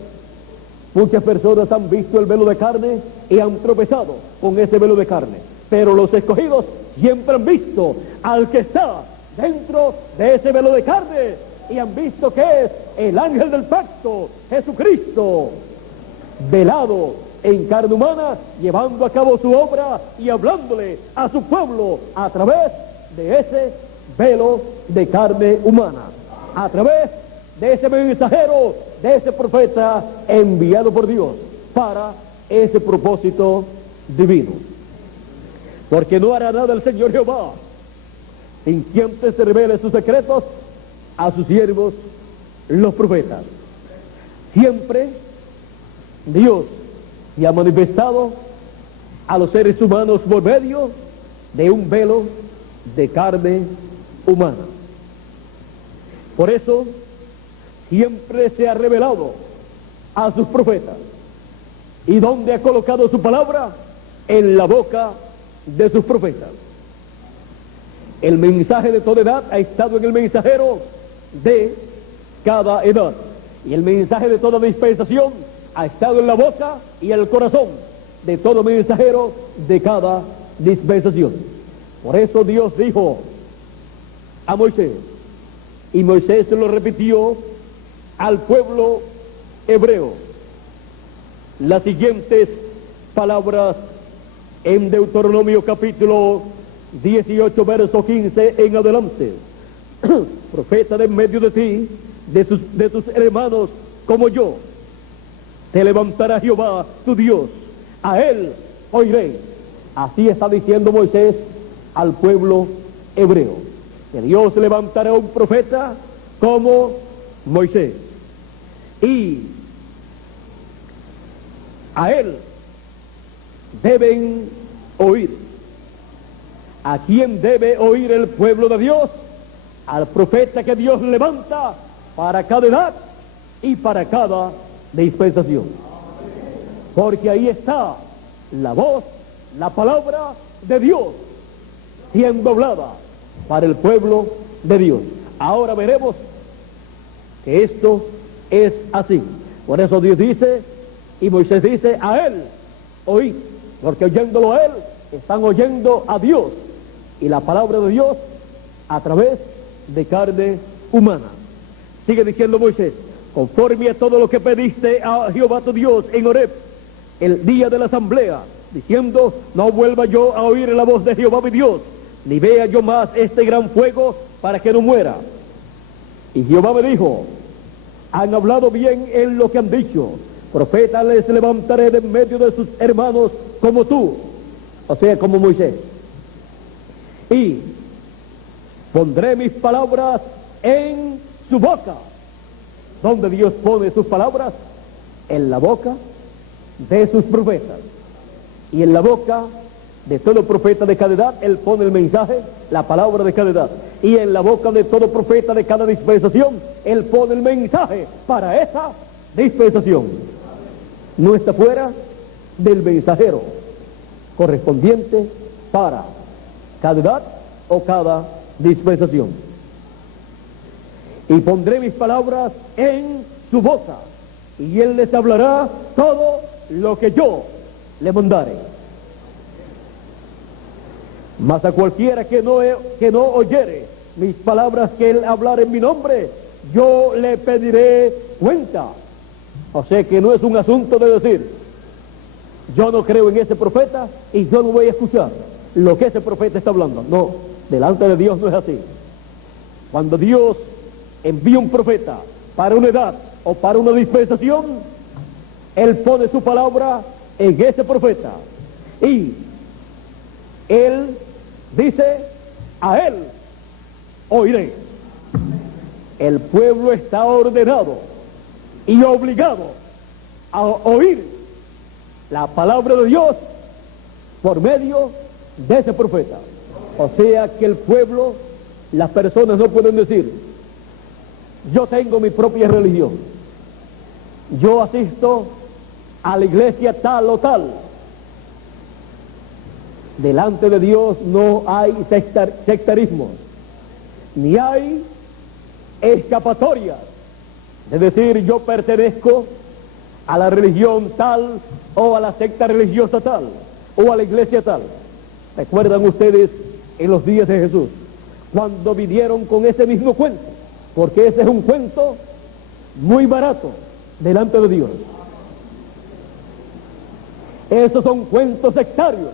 Muchas personas han visto el velo de carne y han tropezado con ese velo de carne, pero los escogidos siempre han visto al que está dentro de ese velo de carne y han visto que es el ángel del pacto, Jesucristo, velado en carne humana, llevando a cabo su obra y hablándole a su pueblo a través de ese velo de carne humana, a través de ese mensajero, de ese profeta enviado por Dios para ese propósito divino. Porque no hará nada el Señor Jehová sin que antes se revele sus secretos a sus siervos los profetas. Siempre Dios se ha manifestado a los seres humanos por medio de un velo de carne humana. Por eso siempre se ha revelado a sus profetas. ¿Y dónde ha colocado su palabra? En la boca de sus profetas. El mensaje de toda edad ha estado en el mensajero de cada edad, y el mensaje de toda dispensación ha estado en la boca y el corazón de todo mensajero de cada dispensación. Por eso Dios dijo a Moisés, y Moisés se lo repitió al pueblo hebreo, las siguientes palabras en Deuteronomio capítulo 18 verso 15 en adelante. Profeta de en medio de ti, de tus hermanos como yo, te levantará Jehová tu Dios, a él oiré. Así está diciendo Moisés al pueblo hebreo, que Dios levantará un profeta como Moisés, y a él deben oír. ¿A quién debe oír el pueblo de Dios? Al profeta que Dios levanta para cada edad y para cada dispensación. Porque ahí está la voz, la palabra de Dios siendo hablada para el pueblo de Dios. Ahora veremos que esto es así. Por eso Dios dice, y Moisés dice, a él oíd, porque oyéndolo a él, están oyendo a Dios y la palabra de Dios a través de carne humana. Sigue diciendo Moisés, conforme a todo lo que pediste a Jehová tu Dios en Horeb, el día de la asamblea, diciendo, no vuelva yo a oír la voz de Jehová mi Dios, ni vea yo más este gran fuego para que no muera. Y Jehová me dijo, han hablado bien en lo que han dicho, profeta les levantaré de en medio de sus hermanos como tú, o sea, como Moisés, y pondré mis palabras en su boca. Donde Dios pone sus palabras, en la boca de sus profetas. Y en la boca de todo profeta de cada edad, Él pone el mensaje, la palabra de cada edad. Y en la boca de todo profeta de cada dispensación, Él pone el mensaje para esa dispensación. No está fuera del mensajero correspondiente para cada edad o cada dispensación. Y pondré mis palabras en su boca, y Él les hablará todo lo que yo le mandare. Mas a cualquiera que no oyere mis palabras que Él hablar en mi nombre, yo le pediré cuenta. O sea que no es un asunto de decir, yo no creo en ese profeta y yo no voy a escuchar lo que ese profeta está hablando. No, delante de Dios no es así. Cuando Dios envía un profeta para una edad o para una dispensación, Él pone su palabra en ese profeta y Él dice, a Él oiré. El pueblo está ordenado y obligado a oír la palabra de Dios por medio de ese profeta. O sea que el pueblo, las personas no pueden decir, yo tengo mi propia religión, yo asisto a la iglesia tal o tal. Delante de Dios no hay sectarismo, ni hay escapatorias de decir yo pertenezco a la religión tal o a la secta religiosa tal o a la iglesia tal. ¿Recuerdan ustedes en los días de Jesús cuando vinieron con ese mismo cuento? Porque ese es un cuento muy barato delante de Dios. Esos son cuentos sectarios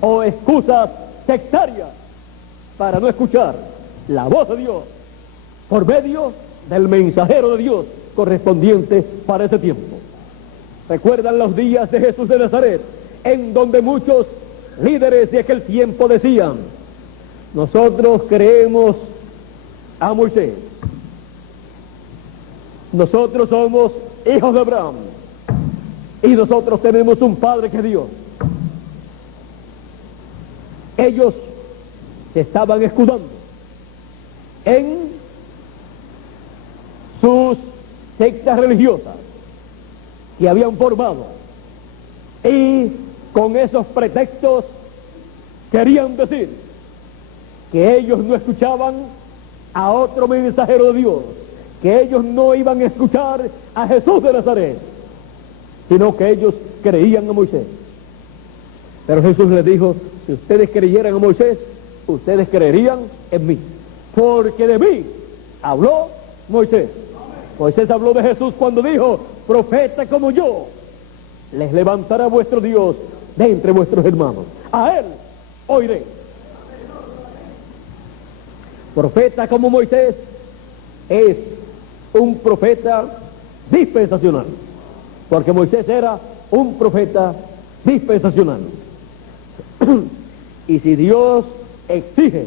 o excusas sectarias para no escuchar la voz de Dios por medio del mensajero de Dios correspondiente para ese tiempo. ¿Recuerdan los días de Jesús de Nazaret, en donde muchos líderes de aquel tiempo decían, nosotros creemos a Moisés, nosotros somos hijos de Abraham y nosotros tenemos un Padre que es Dios? Ellos se estaban escudando en sus sectas religiosas que habían formado y con esos pretextos querían decir que ellos no escuchaban a otro mensajero de Dios, que ellos no iban a escuchar a Jesús de Nazaret, sino que ellos creían a Moisés. Pero Jesús les dijo, si ustedes creyeran a Moisés, ustedes creerían en mí, porque de mí habló Moisés. Moisés habló de Jesús cuando dijo, profeta como yo, les levantará vuestro Dios de entre vuestros hermanos. A Él oiré. Profeta como Moisés es un profeta dispensacional, porque Moisés era un profeta dispensacional. Y si Dios exige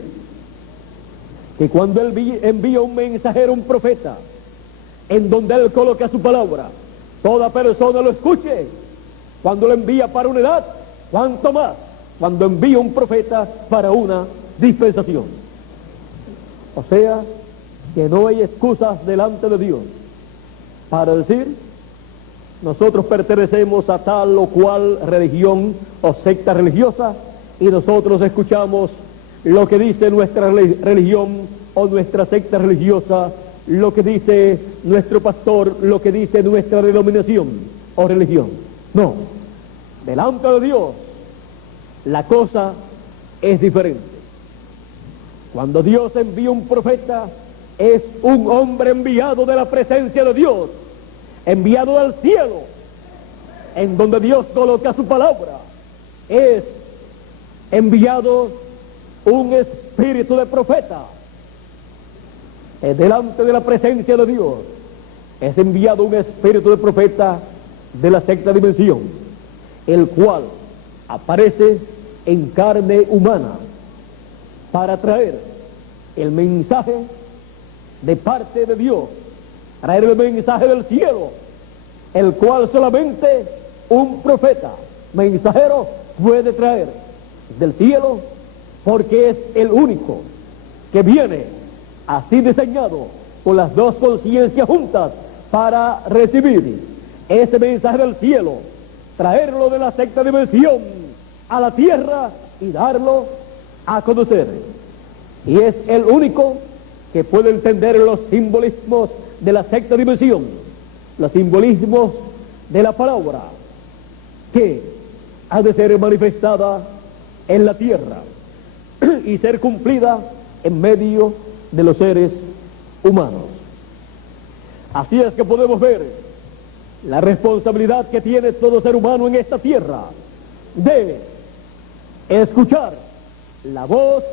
que cuando Él envía un mensajero, un profeta, en donde Él coloca su palabra, toda persona lo escuche, cuando lo envía para una edad, cuanto más cuando envía un profeta para una dispensación. O sea, que no hay excusas delante de Dios para decir, nosotros pertenecemos a tal o cual religión o secta religiosa y nosotros escuchamos lo que dice nuestra religión o nuestra secta religiosa, lo que dice nuestro pastor, lo que dice nuestra denominación o religión. No, delante de Dios la cosa es diferente. Cuando Dios envía un profeta, es un hombre enviado de la presencia de Dios, enviado del cielo, en donde Dios coloca su palabra. Es enviado un espíritu de profeta. Delante de la presencia de Dios es enviado un espíritu de profeta de la sexta dimensión, el cual aparece en carne humana para traer el mensaje de parte de Dios, traer el mensaje del cielo, el cual solamente un profeta, mensajero, puede traer del cielo, porque es el único que viene así diseñado con las dos conciencias juntas para recibir ese mensaje del cielo, traerlo de la sexta dimensión a la tierra y darlo a conocer. Y es el único que puede entender los simbolismos de la sexta dimensión, los simbolismos de la palabra que ha de ser manifestada en la tierra y ser cumplida en medio de los seres humanos. Así es que podemos ver la responsabilidad que tiene todo ser humano en esta tierra de escuchar la voz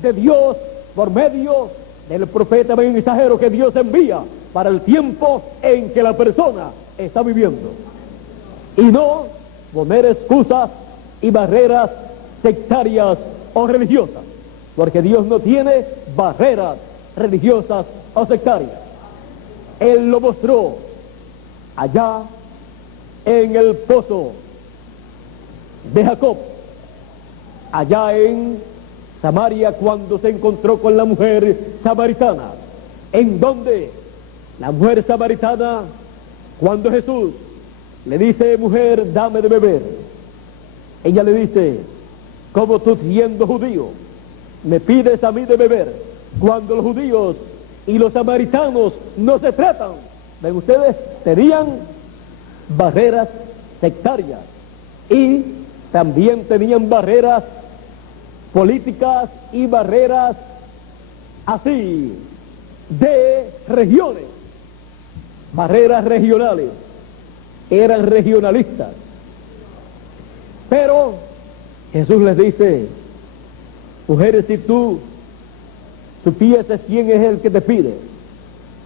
de Dios por medio del profeta mensajero que Dios envía para el tiempo en que la persona está viviendo, y no poner excusas y barreras sectarias o religiosas, porque Dios no tiene barreras religiosas o sectarias. Él lo mostró allá en el pozo de Jacob, allá en Samaria, cuando se encontró con la mujer samaritana, en donde la mujer samaritana, cuando Jesús le dice: mujer, dame de beber, ella le dice: ¿cómo tú, siendo judío, me pides a mí de beber, cuando los judíos y los samaritanos no se tratan? ¿Ven ustedes? Tenían barreras sectarias y también tenían barreras políticas y barreras así de regiones, barreras regionales, eran regionalistas. Pero Jesús les dice: mujeres, si tú supieses quién es el que te pide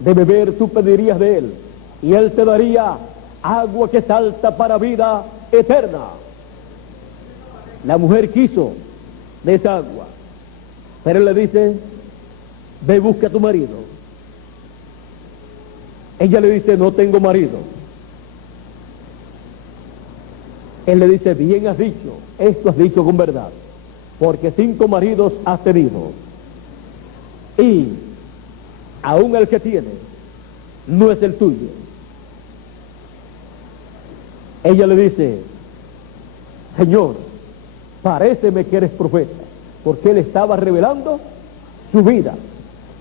de beber, tú pedirías de él y él te daría agua que salta para vida eterna. La mujer quiso de esa agua, pero él le dice: ve y busca a tu marido. Ella le dice: no tengo marido. Él le dice: bien has dicho, esto has dicho con verdad, porque 5 maridos has tenido, y aún el que tienes no es el tuyo. Ella le dice: Señor, paréceme que eres profeta, porque él estaba revelando su vida,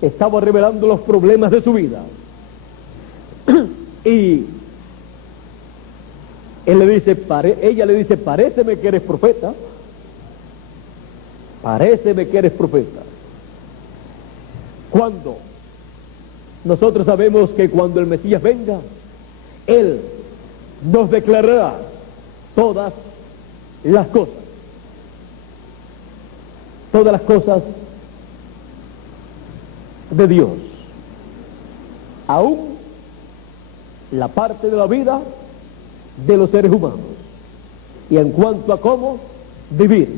estaba revelando los problemas de su vida. Y él le dice, ella le dice: paréceme que eres profeta, paréceme que eres profeta. Cuando nosotros sabemos que cuando el Mesías venga, él nos declarará todas las cosas de Dios, aún la parte de la vida de los seres humanos, y en cuanto a cómo vivir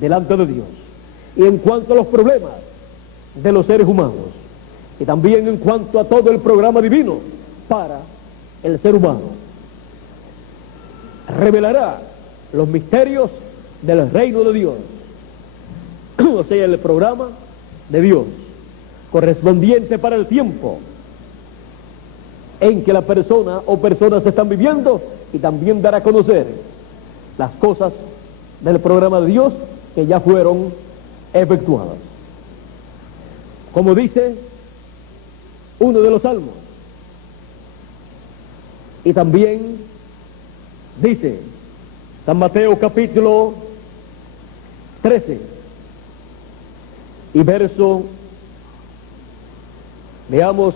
delante de Dios, y en cuanto a los problemas de los seres humanos, y también en cuanto a todo el programa divino para el ser humano. Revelará los misterios del reino de Dios, o sea, el programa de Dios correspondiente para el tiempo en que la persona o personas están viviendo, y también dará a conocer las cosas del programa de Dios que ya fueron efectuadas. Como dice uno de los salmos, y también dice San Mateo capítulo 13 y verso, veamos,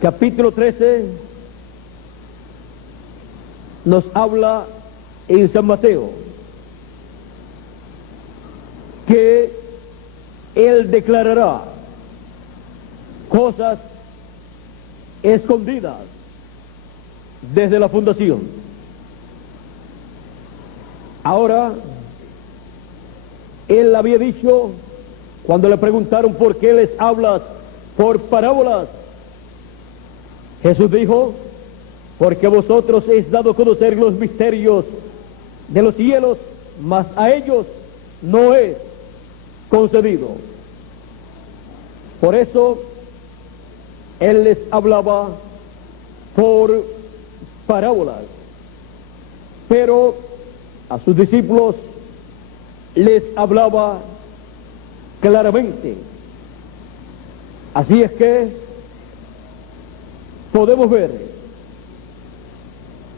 capítulo 13 nos habla en San Mateo que él declarará cosas escondidas desde la fundación. Ahora, él había dicho Cuando le preguntaron por qué les hablas por parábolas, Jesús dijo, porque a vosotros es dado a conocer los misterios de los cielos, mas a ellos no es concedido. Por eso Él les hablaba por parábolas, pero a sus discípulos les hablaba claramente. Así es que podemos ver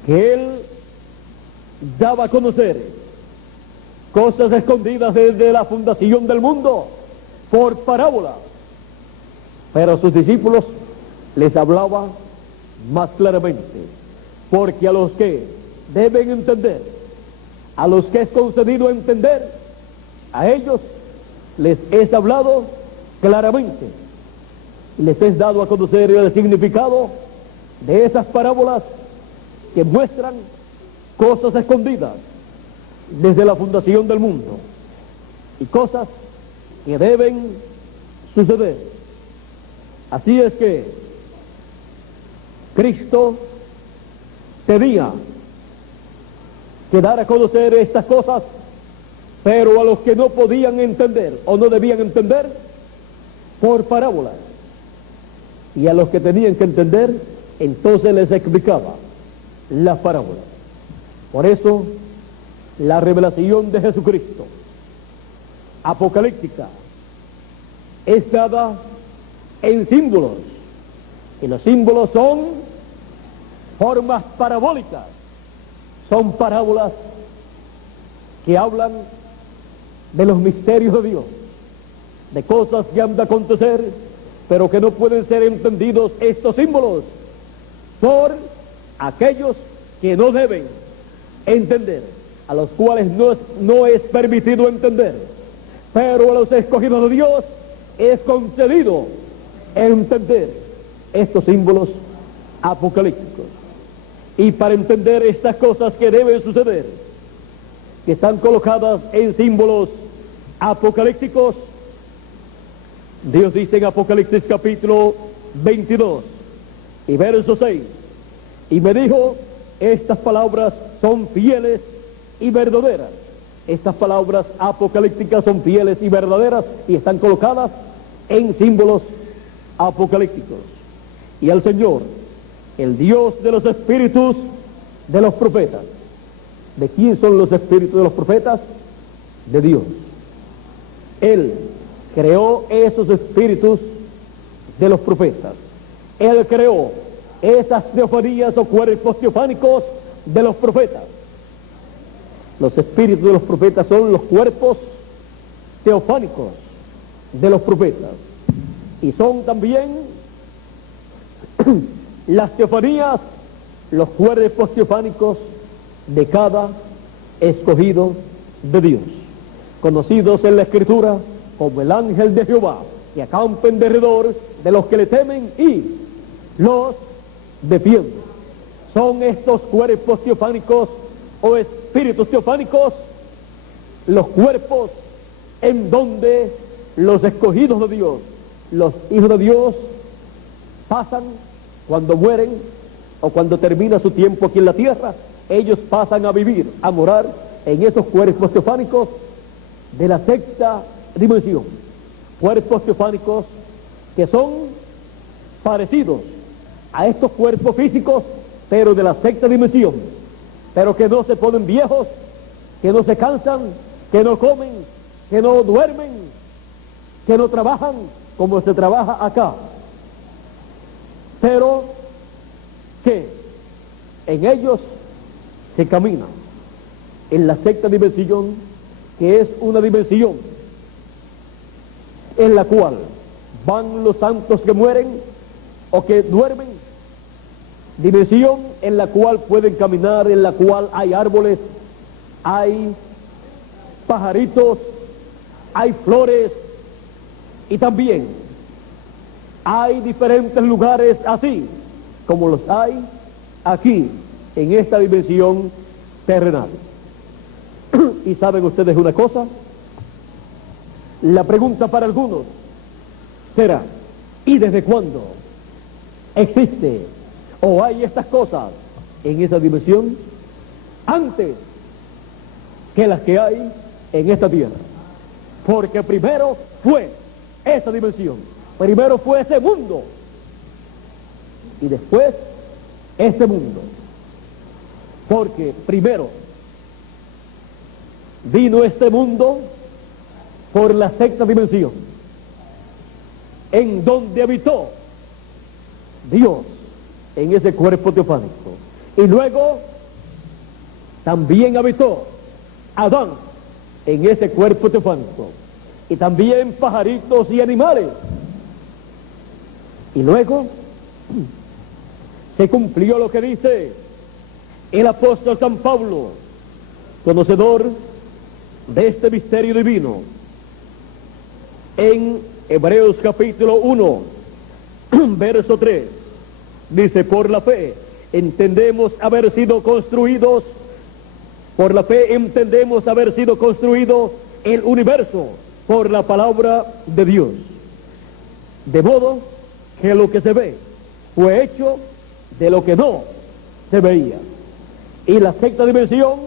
que Él daba a conocer cosas escondidas desde la fundación del mundo por parábola, pero a sus discípulos les hablaba más claramente, porque a los que deben entender, a los que es concedido entender, a ellos les es hablado claramente, les es dado a conocer el significado de esas parábolas que muestran cosas escondidas desde la fundación del mundo y cosas que deben suceder. Así es que Cristo tenía que dar a conocer estas cosas, pero a los que no podían entender o no debían entender, por parábolas, y a los que tenían que entender, entonces les explicaba las parábolas. Por eso la revelación de Jesucristo apocalíptica es dada en símbolos, y los símbolos son formas parabólicas, son parábolas que hablan de los misterios de Dios, de cosas que han de acontecer, pero que no pueden ser entendidos estos símbolos por aquellos que no deben entender, a los cuales no es permitido entender, pero a los escogidos de Dios es concedido entender estos símbolos apocalípticos. Y para entender estas cosas que deben suceder, que están colocadas en símbolos apocalípticos, Dios dice en Apocalipsis capítulo 22 y verso 6, y me dijo, estas palabras son fieles y verdaderas. Estas palabras apocalípticas son fieles y verdaderas y están colocadas en símbolos apocalípticos. Y el Señor, el Dios de los espíritus de los profetas. ¿De quién son los espíritus de los profetas? De Dios. Él creó esos espíritus de los profetas. Él creó esas teofanías o cuerpos teofánicos de los profetas. Los espíritus de los profetas son los cuerpos teofánicos de los profetas. Y son también las teofanías, los cuerpos teofánicos de cada escogido de Dios, conocidos en la Escritura como el ángel de Jehová, que acampa en derredor de los que le temen y los defiende. Son estos cuerpos teofánicos o espíritus teofánicos los cuerpos en donde los escogidos de Dios, los hijos de Dios, pasan cuando mueren o cuando termina su tiempo aquí en la tierra. Ellos pasan a vivir, a morar en esos cuerpos teofánicos de la sexta dimensión. Cuerpos teofánicos que son parecidos a estos cuerpos físicos, pero de la sexta dimensión, pero que no se ponen viejos, que no se cansan, que no comen, que no duermen, que no trabajan como se trabaja acá, pero que en ellos se camina en la sexta dimensión, que es una dimensión en la cual van los santos que mueren o que duermen, dimensión en la cual pueden caminar, en la cual hay árboles, hay pajaritos, hay flores, y también hay diferentes lugares así como los hay aquí en esta dimensión terrenal. Y saben ustedes una cosa, La pregunta para algunos será, ¿y desde cuándo existe o hay estas cosas en esa dimensión antes que las que hay en esta tierra? Porque primero fue esa dimensión, primero fue ese mundo y después este mundo. Porque primero vino este mundo por la sexta dimensión, en donde habitó Dios en ese cuerpo teofánico. Y luego también habitó Adán en ese cuerpo teofánico. Y también pajaritos y animales. Y luego se cumplió lo que dice el apóstol San Pablo, conocedor de este misterio divino, en Hebreos capítulo 1, verso 3, dice: por la fe entendemos haber sido construidos, por la fe entendemos haber sido construido el universo por la palabra de Dios, de modo que lo que se ve fue hecho de lo que no se veía. Y la sexta dimensión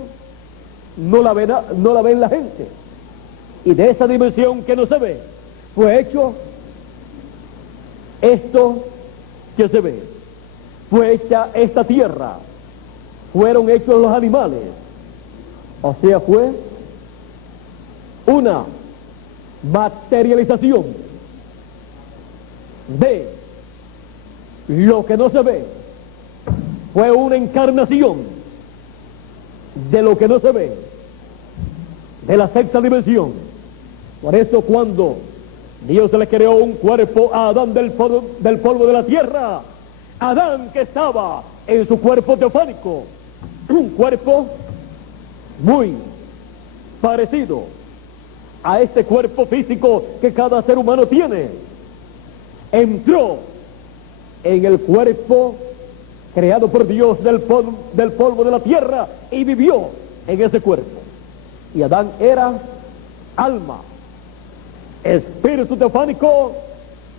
no la ven la gente. Y de esa dimensión que no se ve, fue hecho esto que se ve. Fue hecha esta tierra. Fueron hechos los animales. O sea, fue una materialización de lo que no se ve. Fue una encarnación de lo que no se ve, de la sexta dimensión. Por eso cuando Dios le creó un cuerpo a Adán del polvo de la tierra, Adán, que estaba en su cuerpo teofánico, un cuerpo muy parecido a este cuerpo físico que cada ser humano tiene, entró en el cuerpo creado por Dios del polvo de la tierra y vivió en ese cuerpo. Y Adán era alma, espíritu teofánico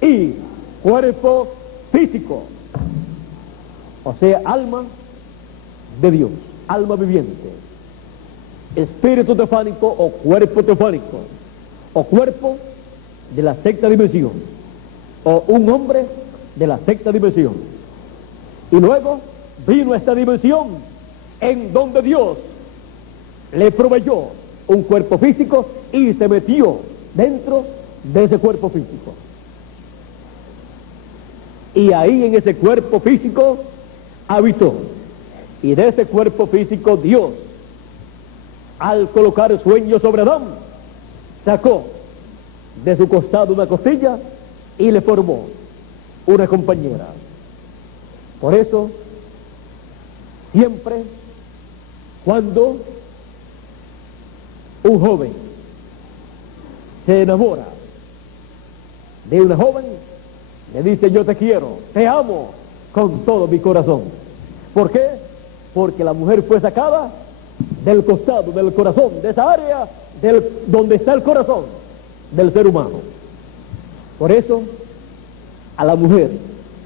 y cuerpo físico. O sea, alma de Dios, alma viviente, espíritu teofánico o cuerpo teofánico, o cuerpo de la sexta dimensión, o un hombre de la sexta dimensión. Y luego vino esta dimensión en donde Dios le proveyó un cuerpo físico y se metió dentro de ese cuerpo físico. Y ahí en ese cuerpo físico habitó. Y de ese cuerpo físico Dios, al colocar sueño sobre Adán, sacó de su costado una costilla y le formó una compañera. Por eso, siempre cuando un joven se enamora de una joven, le dice: yo te quiero, te amo con todo mi corazón. ¿Por qué? Porque la mujer fue sacada del costado, del corazón, de esa área donde está el corazón del ser humano. Por eso, a la mujer,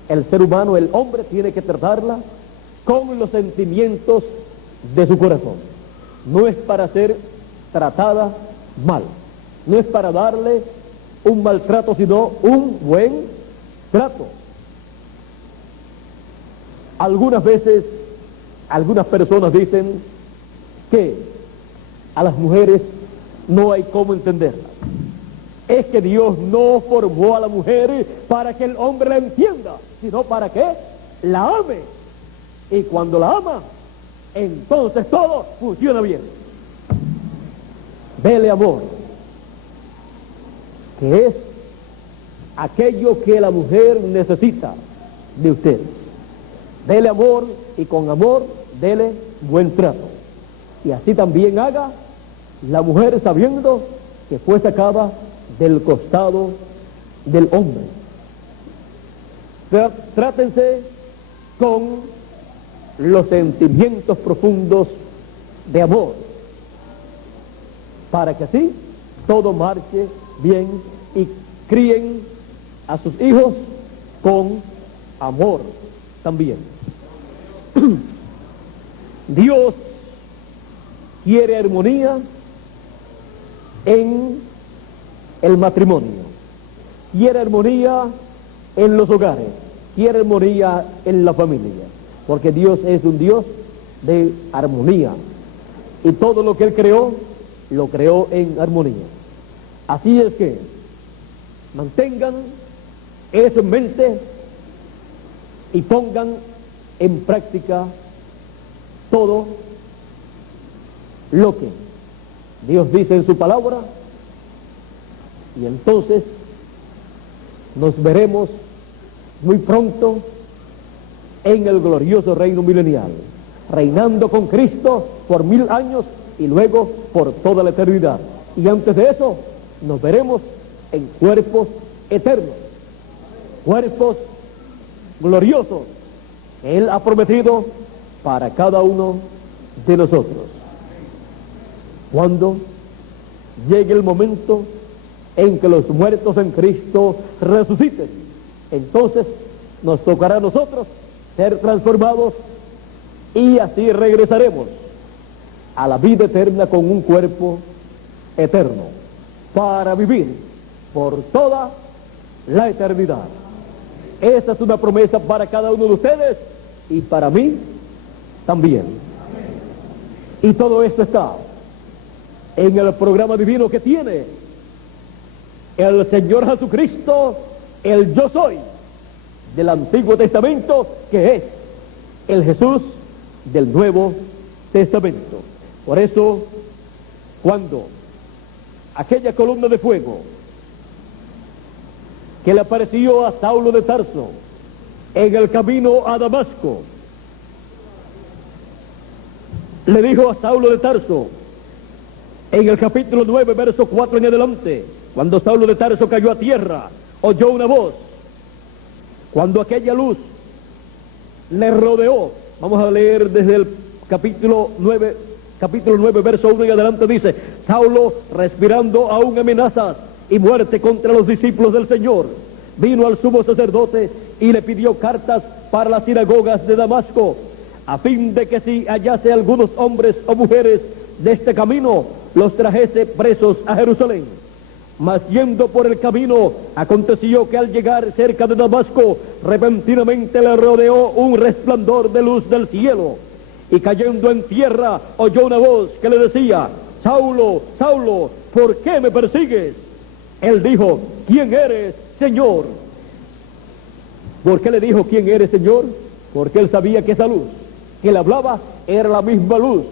el ser humano, el hombre, tiene que tratarla con los sentimientos de su corazón. No es para ser tratada mal, no es para darle un maltrato, sino un buen trato. Algunas veces, algunas personas dicen que a las mujeres no hay cómo entenderlas. Es que Dios no formó a la mujer para que el hombre la entienda, sino para que la ame. Y cuando la ama, entonces todo funciona bien. Dele amor, que es aquello que la mujer necesita de usted. Dele amor, y con amor dele buen trato. Y así también haga la mujer, sabiendo que fue sacada del costado del hombre. Trátense con los sentimientos profundos de amor, para que así todo marche bien, y críen a sus hijos con amor también. Dios quiere armonía en el matrimonio, quiere armonía en los hogares, quiere armonía en la familia, porque Dios es un Dios de armonía, y todo lo que Él creó, lo creó en armonía. Así es que mantengan eso en mente y pongan en práctica todo lo que Dios dice en su palabra, y entonces nos veremos muy pronto en el glorioso reino milenial, reinando con Cristo por 1000 años y luego por toda la eternidad. Y antes de eso nos veremos en cuerpos eternos, cuerpos gloriosos que Él ha prometido para cada uno de nosotros. Cuando llegue el momento en que los muertos en Cristo resuciten, entonces nos tocará a nosotros ser transformados, y así regresaremos a la vida eterna con un cuerpo eterno para vivir por toda la eternidad. Esta es una promesa para cada uno de ustedes y para mí también. Y todo esto está en el programa divino que tiene el Señor Jesucristo, el Yo Soy del Antiguo Testamento, que es el Jesús del Nuevo Testamento. Por eso, cuando aquella columna de fuego que le apareció a Saulo de Tarso en el camino a Damasco, le dijo a Saulo de Tarso, en el capítulo 9, verso 4 en adelante, cuando Saulo de Tarso cayó a tierra, oyó una voz. Cuando aquella luz le rodeó, vamos a leer desde el capítulo 9, verso 1 en adelante, dice: Saulo, respirando aún amenazas y muerte contra los discípulos del Señor, vino al sumo sacerdote y le pidió cartas para las sinagogas de Damasco, a fin de que si hallase algunos hombres o mujeres de este camino, los trajese presos a Jerusalén. Mas yendo por el camino, aconteció que al llegar cerca de Damasco, repentinamente le rodeó un resplandor de luz del cielo, y cayendo en tierra, oyó una voz que le decía: Saulo, Saulo, ¿por qué me persigues? Él dijo: ¿quién eres, Señor? ¿Por qué le dijo quién eres, Señor? Porque él sabía que esa luz que le hablaba era la misma luz,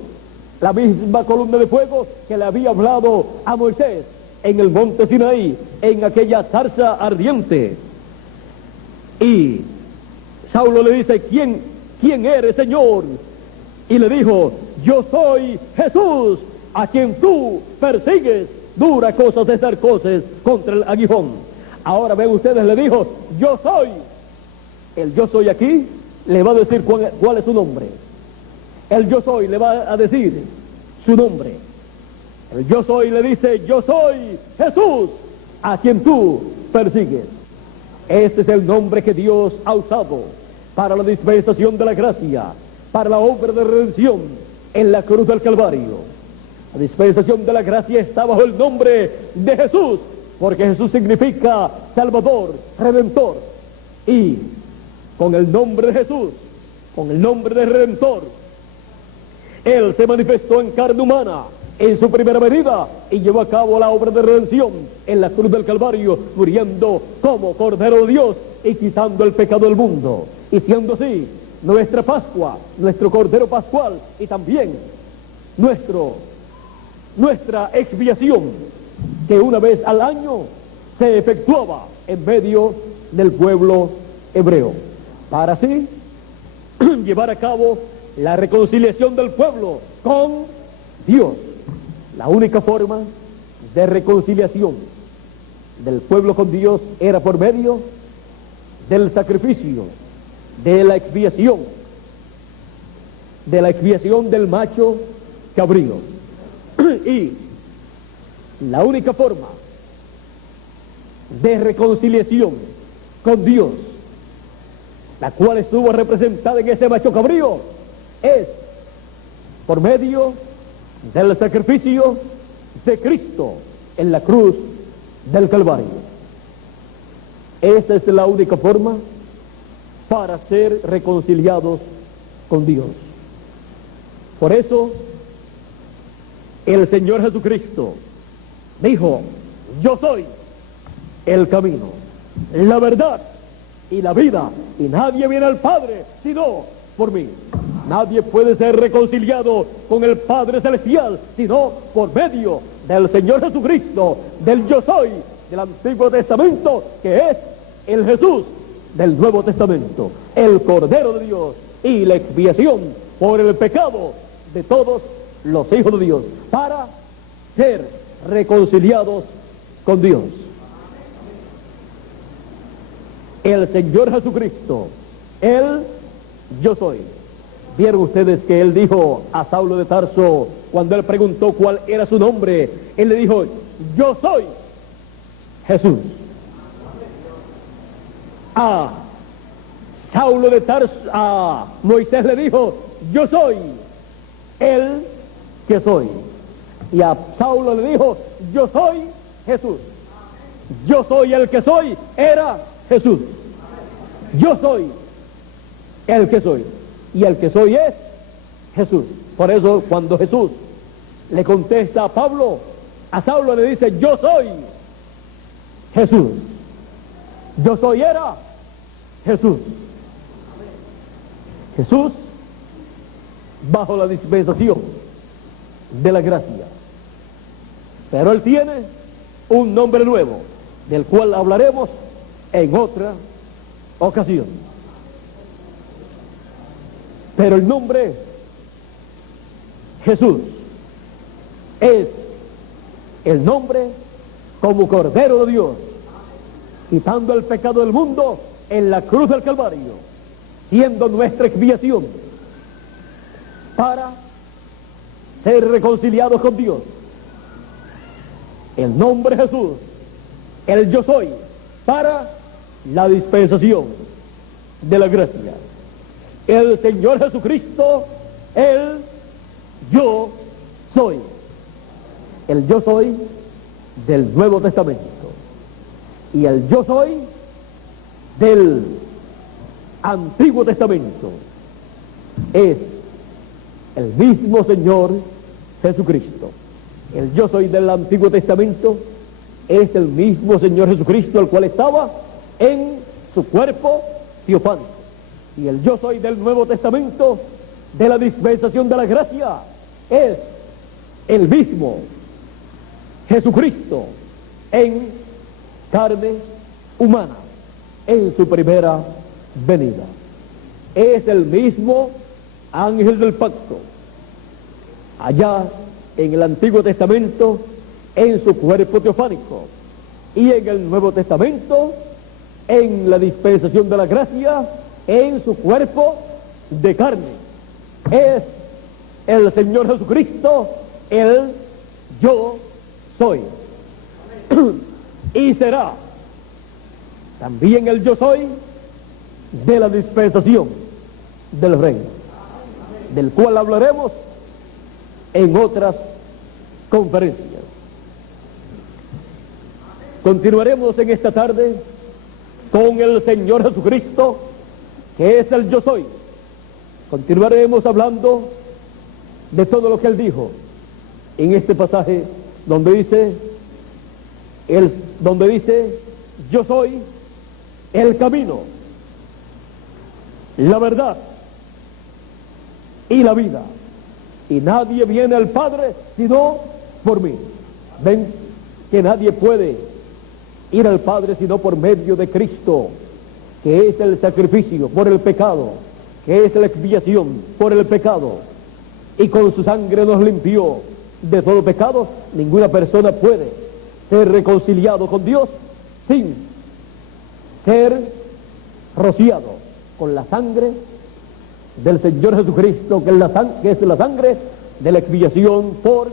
la misma columna de fuego que le había hablado a Moisés en el monte Sinaí, en aquella zarza ardiente. Y Saulo le dice: ¿quién eres, Señor? Y le dijo: yo soy Jesús, a quien tú persigues. Dura cosas de dar cosas contra el aguijón. Ahora ven ustedes, le dijo: yo soy. El yo soy aquí le va a decir cuál es su nombre. El yo soy le va a decir su nombre. El yo soy le dice: yo soy Jesús, a quien tú persigues. Este es el nombre que Dios ha usado para la dispensación de la gracia, para la obra de redención en la cruz del Calvario. La dispensación de la gracia está bajo el nombre de Jesús, porque Jesús significa Salvador, Redentor. Y con el nombre de Jesús, con el nombre de Redentor, Él se manifestó en carne humana en su primera venida y llevó a cabo la obra de redención en la cruz del Calvario, muriendo como Cordero de Dios y quitando el pecado del mundo, y siendo así nuestra Pascua, nuestro Cordero Pascual, y también nuestra expiación, que una vez al año se efectuaba en medio del pueblo hebreo, para así llevar a cabo la reconciliación del pueblo con Dios. La única forma de reconciliación del pueblo con Dios era por medio del sacrificio, de la expiación del macho cabrío. Y la única forma de reconciliación con Dios, la cual estuvo representada en ese macho cabrío, es por medio del sacrificio de Cristo en la cruz del Calvario. Esa es la única forma para ser reconciliados con Dios. Por eso el Señor Jesucristo dijo: yo soy el camino, la verdad y la vida, y nadie viene al Padre sino por mí. Nadie puede ser reconciliado con el Padre Celestial sino por medio del Señor Jesucristo, del yo soy del Antiguo Testamento, que es el Jesús del Nuevo Testamento, el Cordero de Dios y la expiación por el pecado de todos los hijos de Dios, para ser reconciliados con Dios. El Señor Jesucristo, el yo soy. Vieron ustedes que él dijo a Saulo de Tarso, cuando él preguntó cuál era su nombre, él le dijo: yo soy Jesús. A Saulo de Tarso, a Moisés le dijo: yo soy el que soy. Y a Saulo le dijo: yo soy Jesús. Yo soy el que soy, era Jesús. Yo soy el que soy, y el que soy es Jesús. Por eso cuando Jesús le contesta a Pablo, a Saulo le dice: yo soy Jesús. Yo soy era Jesús. Jesús bajo la dispensación de la gracia. Pero él tiene un nombre nuevo, del cual hablaremos en otra ocasión. Pero el nombre Jesús es el nombre como Cordero de Dios, quitando el pecado del mundo en la cruz del Calvario, siendo nuestra expiación para ser reconciliados con Dios. El nombre Jesús, el yo soy, para la dispensación de la gracia. El Señor Jesucristo, el yo soy. El yo soy del Nuevo Testamento y el yo soy del Antiguo Testamento es el mismo Señor Jesucristo. El yo soy del Antiguo Testamento es el mismo Señor Jesucristo, el cual estaba en su cuerpo teofánico. Y el yo soy del Nuevo Testamento, de la dispensación de la gracia, es el mismo Jesucristo en carne humana, en su primera venida. Es el mismo ángel del pacto, allá en el Antiguo Testamento, en su cuerpo teofánico, y en el Nuevo Testamento, en la dispensación de la gracia, en su cuerpo de carne. Es el Señor Jesucristo, el yo soy. Y será también el yo soy de la dispensación del reino, del cual hablaremos en otras conferencias. Continuaremos en esta tarde con el Señor Jesucristo, que es el yo soy. Continuaremos hablando de todo lo que él dijo en este pasaje donde dice yo soy el camino, la verdad y la vida, y nadie viene al Padre sino por mí. Ven que nadie puede ir al Padre sino por medio de Cristo, que es el sacrificio por el pecado, que es la expiación por el pecado, y con su sangre nos limpió de todo pecado. Ninguna persona puede ser reconciliado con Dios sin ser rociado con la sangre del Señor Jesucristo, que es la sangre de la expiación por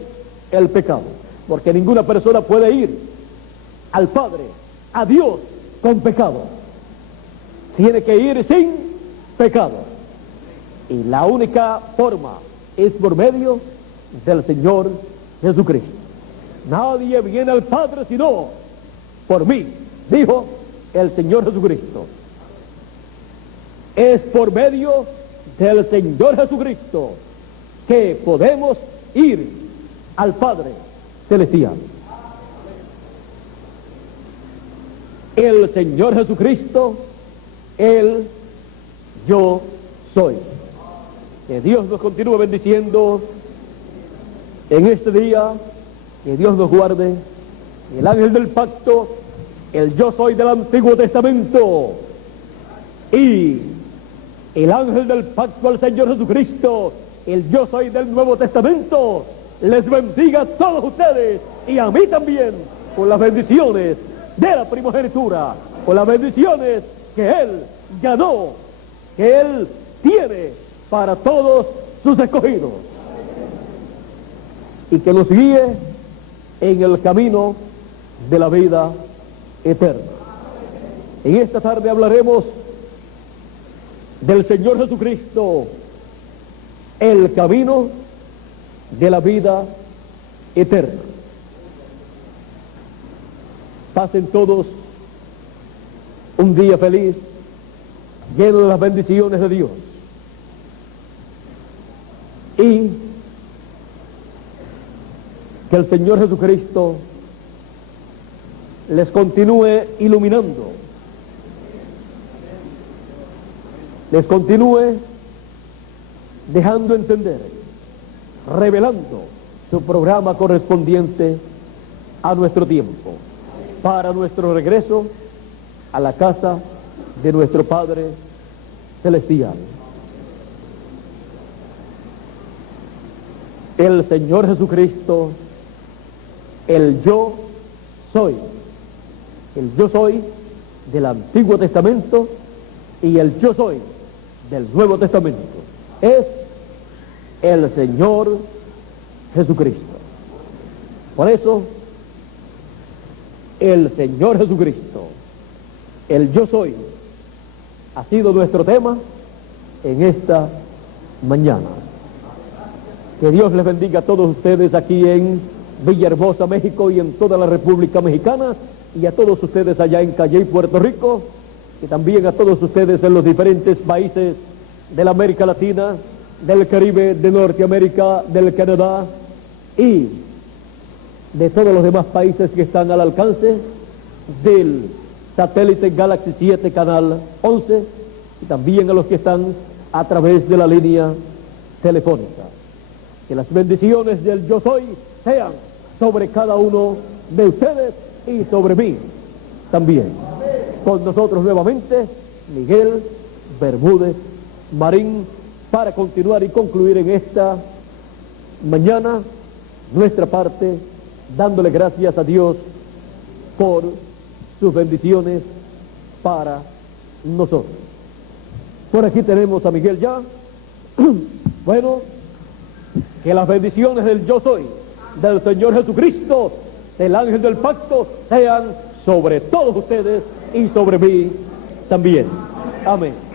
el pecado. Porque ninguna persona puede ir al Padre a Dios con pecado. Tiene que ir sin pecado. Y la única forma es por medio del Señor Jesucristo. Nadie viene al Padre sino por mí, dijo el Señor Jesucristo. Es por medio del Señor Jesucristo que podemos ir al Padre Celestial. El Señor Jesucristo, el yo soy. Que Dios nos continúe bendiciendo en este día, que Dios nos guarde. El ángel del pacto, el yo soy del Antiguo Testamento, y el ángel del pacto al Señor Jesucristo, el yo soy del Nuevo Testamento, les bendiga a todos ustedes y a mí también, con las bendiciones de la primogenitura, con las bendiciones que Él ganó, que Él tiene para todos sus escogidos, y que nos guíe en el camino de la vida eterna. En esta tarde hablaremos del Señor Jesucristo, el camino de la vida eterna. Pasen todos un día feliz, lleno de las bendiciones de Dios. Y que el Señor Jesucristo les continúe iluminando, les continúe dejando entender, revelando su programa correspondiente a nuestro tiempo, para nuestro regreso a la casa de nuestro Padre Celestial. El Señor Jesucristo, el yo soy del Antiguo Testamento y el yo soy del Nuevo Testamento, es el Señor Jesucristo. Por eso, el Señor Jesucristo, el yo soy, ha sido nuestro tema en esta mañana. Que Dios les bendiga a todos ustedes aquí en Villahermosa, México, y en toda la República Mexicana, y a todos ustedes allá en Calley, Puerto Rico, y también a todos ustedes en los diferentes países de la América Latina, del Caribe, de Norteamérica, del Canadá y de todos los demás países que están al alcance del satélite Galaxy 7 Canal 11, y también a los que están a través de la línea telefónica. Que las bendiciones del yo soy sean sobre cada uno de ustedes y sobre mí también. Con nosotros nuevamente Miguel Bermúdez Marín, para continuar y concluir en esta mañana nuestra parte, dándole gracias a Dios por sus bendiciones para nosotros. Por aquí tenemos a Miguel ya. Bueno, que las bendiciones del yo soy, del Señor Jesucristo, del ángel del pacto, sean sobre todos ustedes y sobre mí también. Amén.